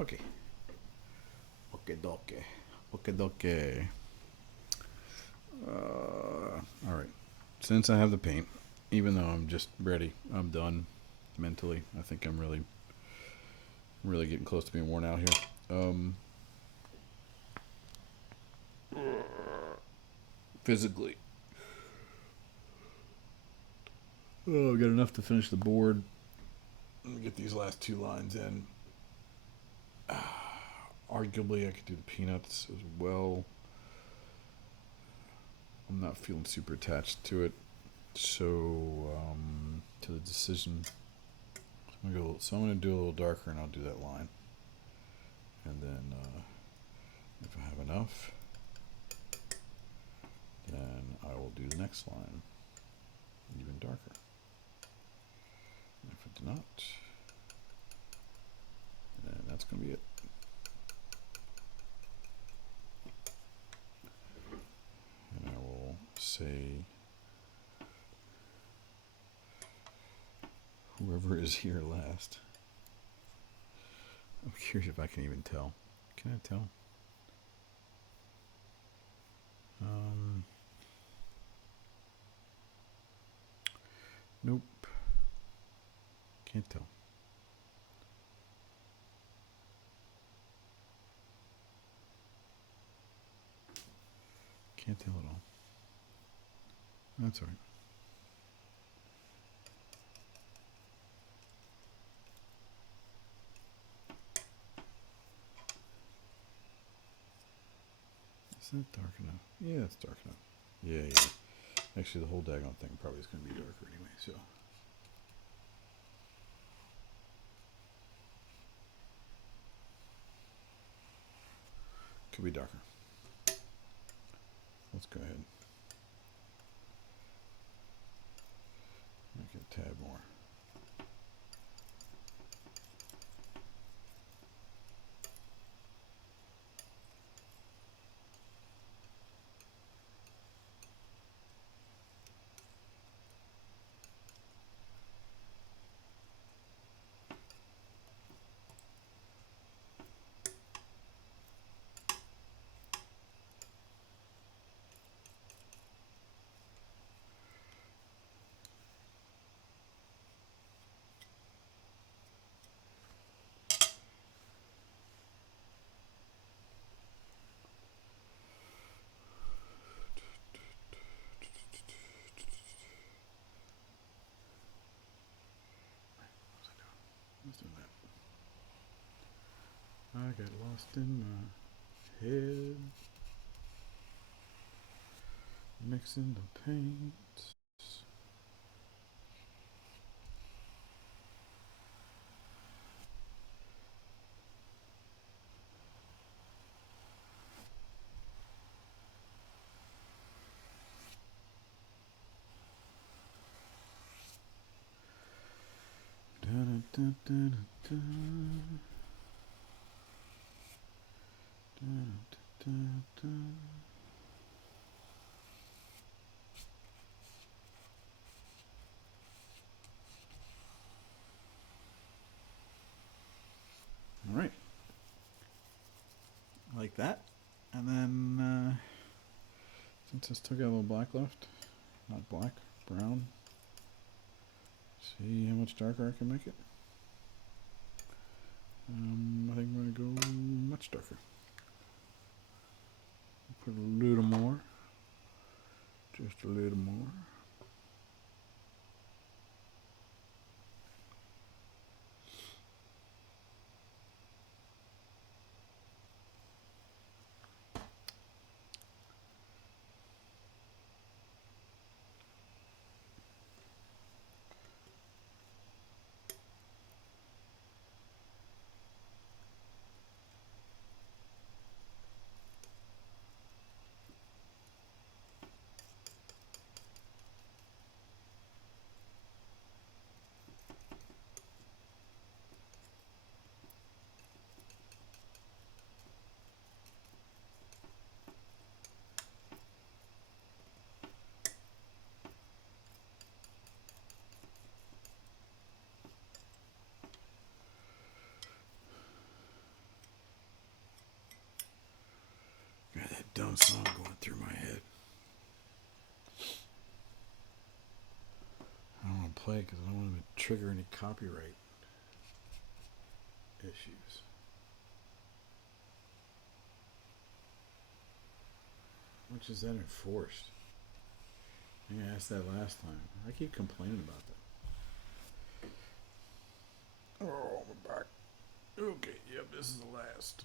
Okay. Okie dokie. Alright. Since I have the paint, even though I'm just ready, I'm done mentally. I think I'm really getting close to being worn out here. Physically. Oh, I've got enough to finish the board. Let me get these last two lines in. Arguably, I could do the peanuts as well. I'm not feeling super attached to it. So, to the decision, I'm going to do a little darker, and I'll do that line. And then, if I have enough, then I will do the next line even darker. And if I do not, then that's going to be it. And I will say whoever is here last. I'm curious if I can even tell. Can I tell? Nope. Can't tell. Can't tell at all. That's all right. Is that dark enough? Yeah, it's dark enough. Yeah. Actually, the whole daggone thing probably is going to be darker anyway, so. Could be darker. Let's go ahead. Make it a tad more. I got lost in my head, mixing the paint. Da, da, da, da, da. Da, da, da, da. All right, like that. And then since I still got a little black left, not black, brown. See how much darker I can make it. I think I'm going to go much darker. Put a little more, just a little more. Got that dumb song going through my head. I don't want to play it because I don't want to trigger any copyright issues. How much is that enforced? I think I asked that last time. I keep complaining about that. Oh, we're back. Okay, yep, this is the last.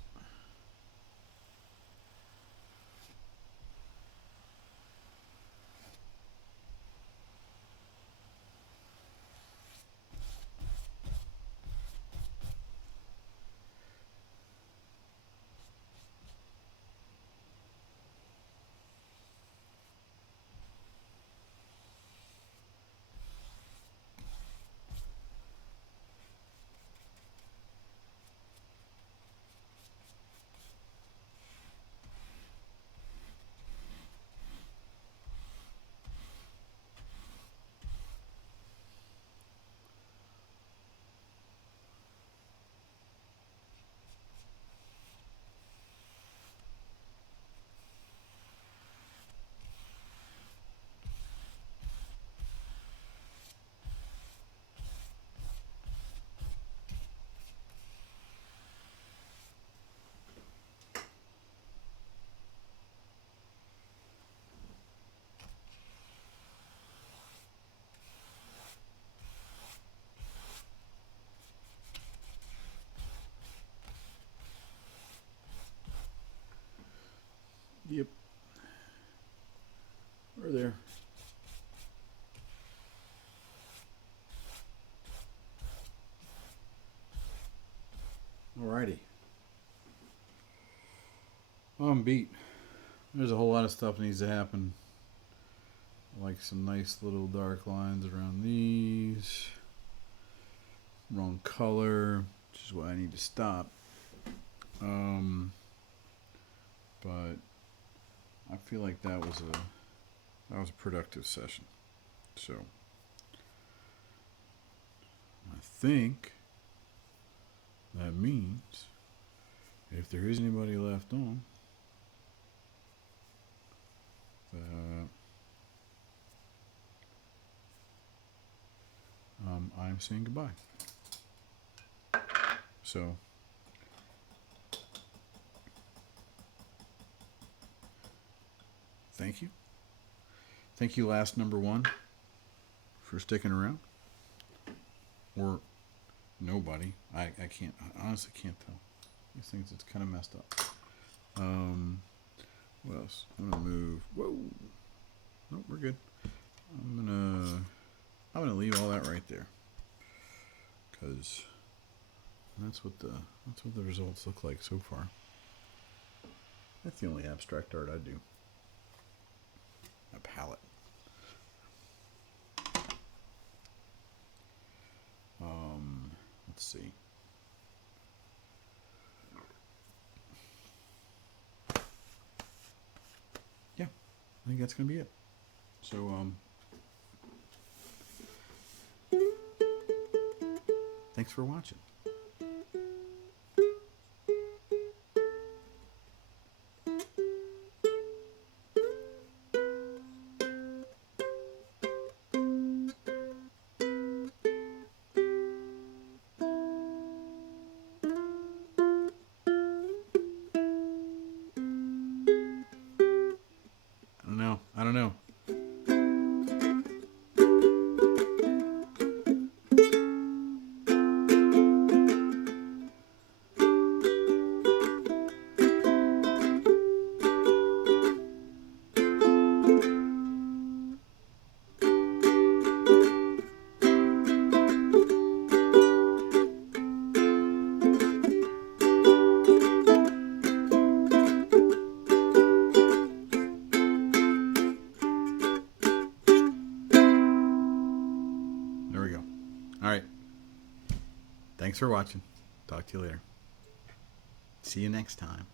Yep. We're there. Alrighty. I'm beat. There's a whole lot of stuff that needs to happen. Like some nice little dark lines around these. Wrong color, which is why I need to stop. But I feel like that was a productive session. So I think that means if there is anybody left on, I'm saying goodbye. So thank you. Thank you, last number one, for sticking around. Or nobody. I honestly can't tell. These things, it's kind of messed up. What else? I'm gonna move. Whoa. Nope, we're good. I'm gonna leave all that right there, because that's what the results look like so far. That's the only abstract art I do. A palette. Let's see. Yeah, I think that's gonna be it. So thanks for watching. I don't know. There we go. All right. Thanks for watching. Talk to you later. See you next time.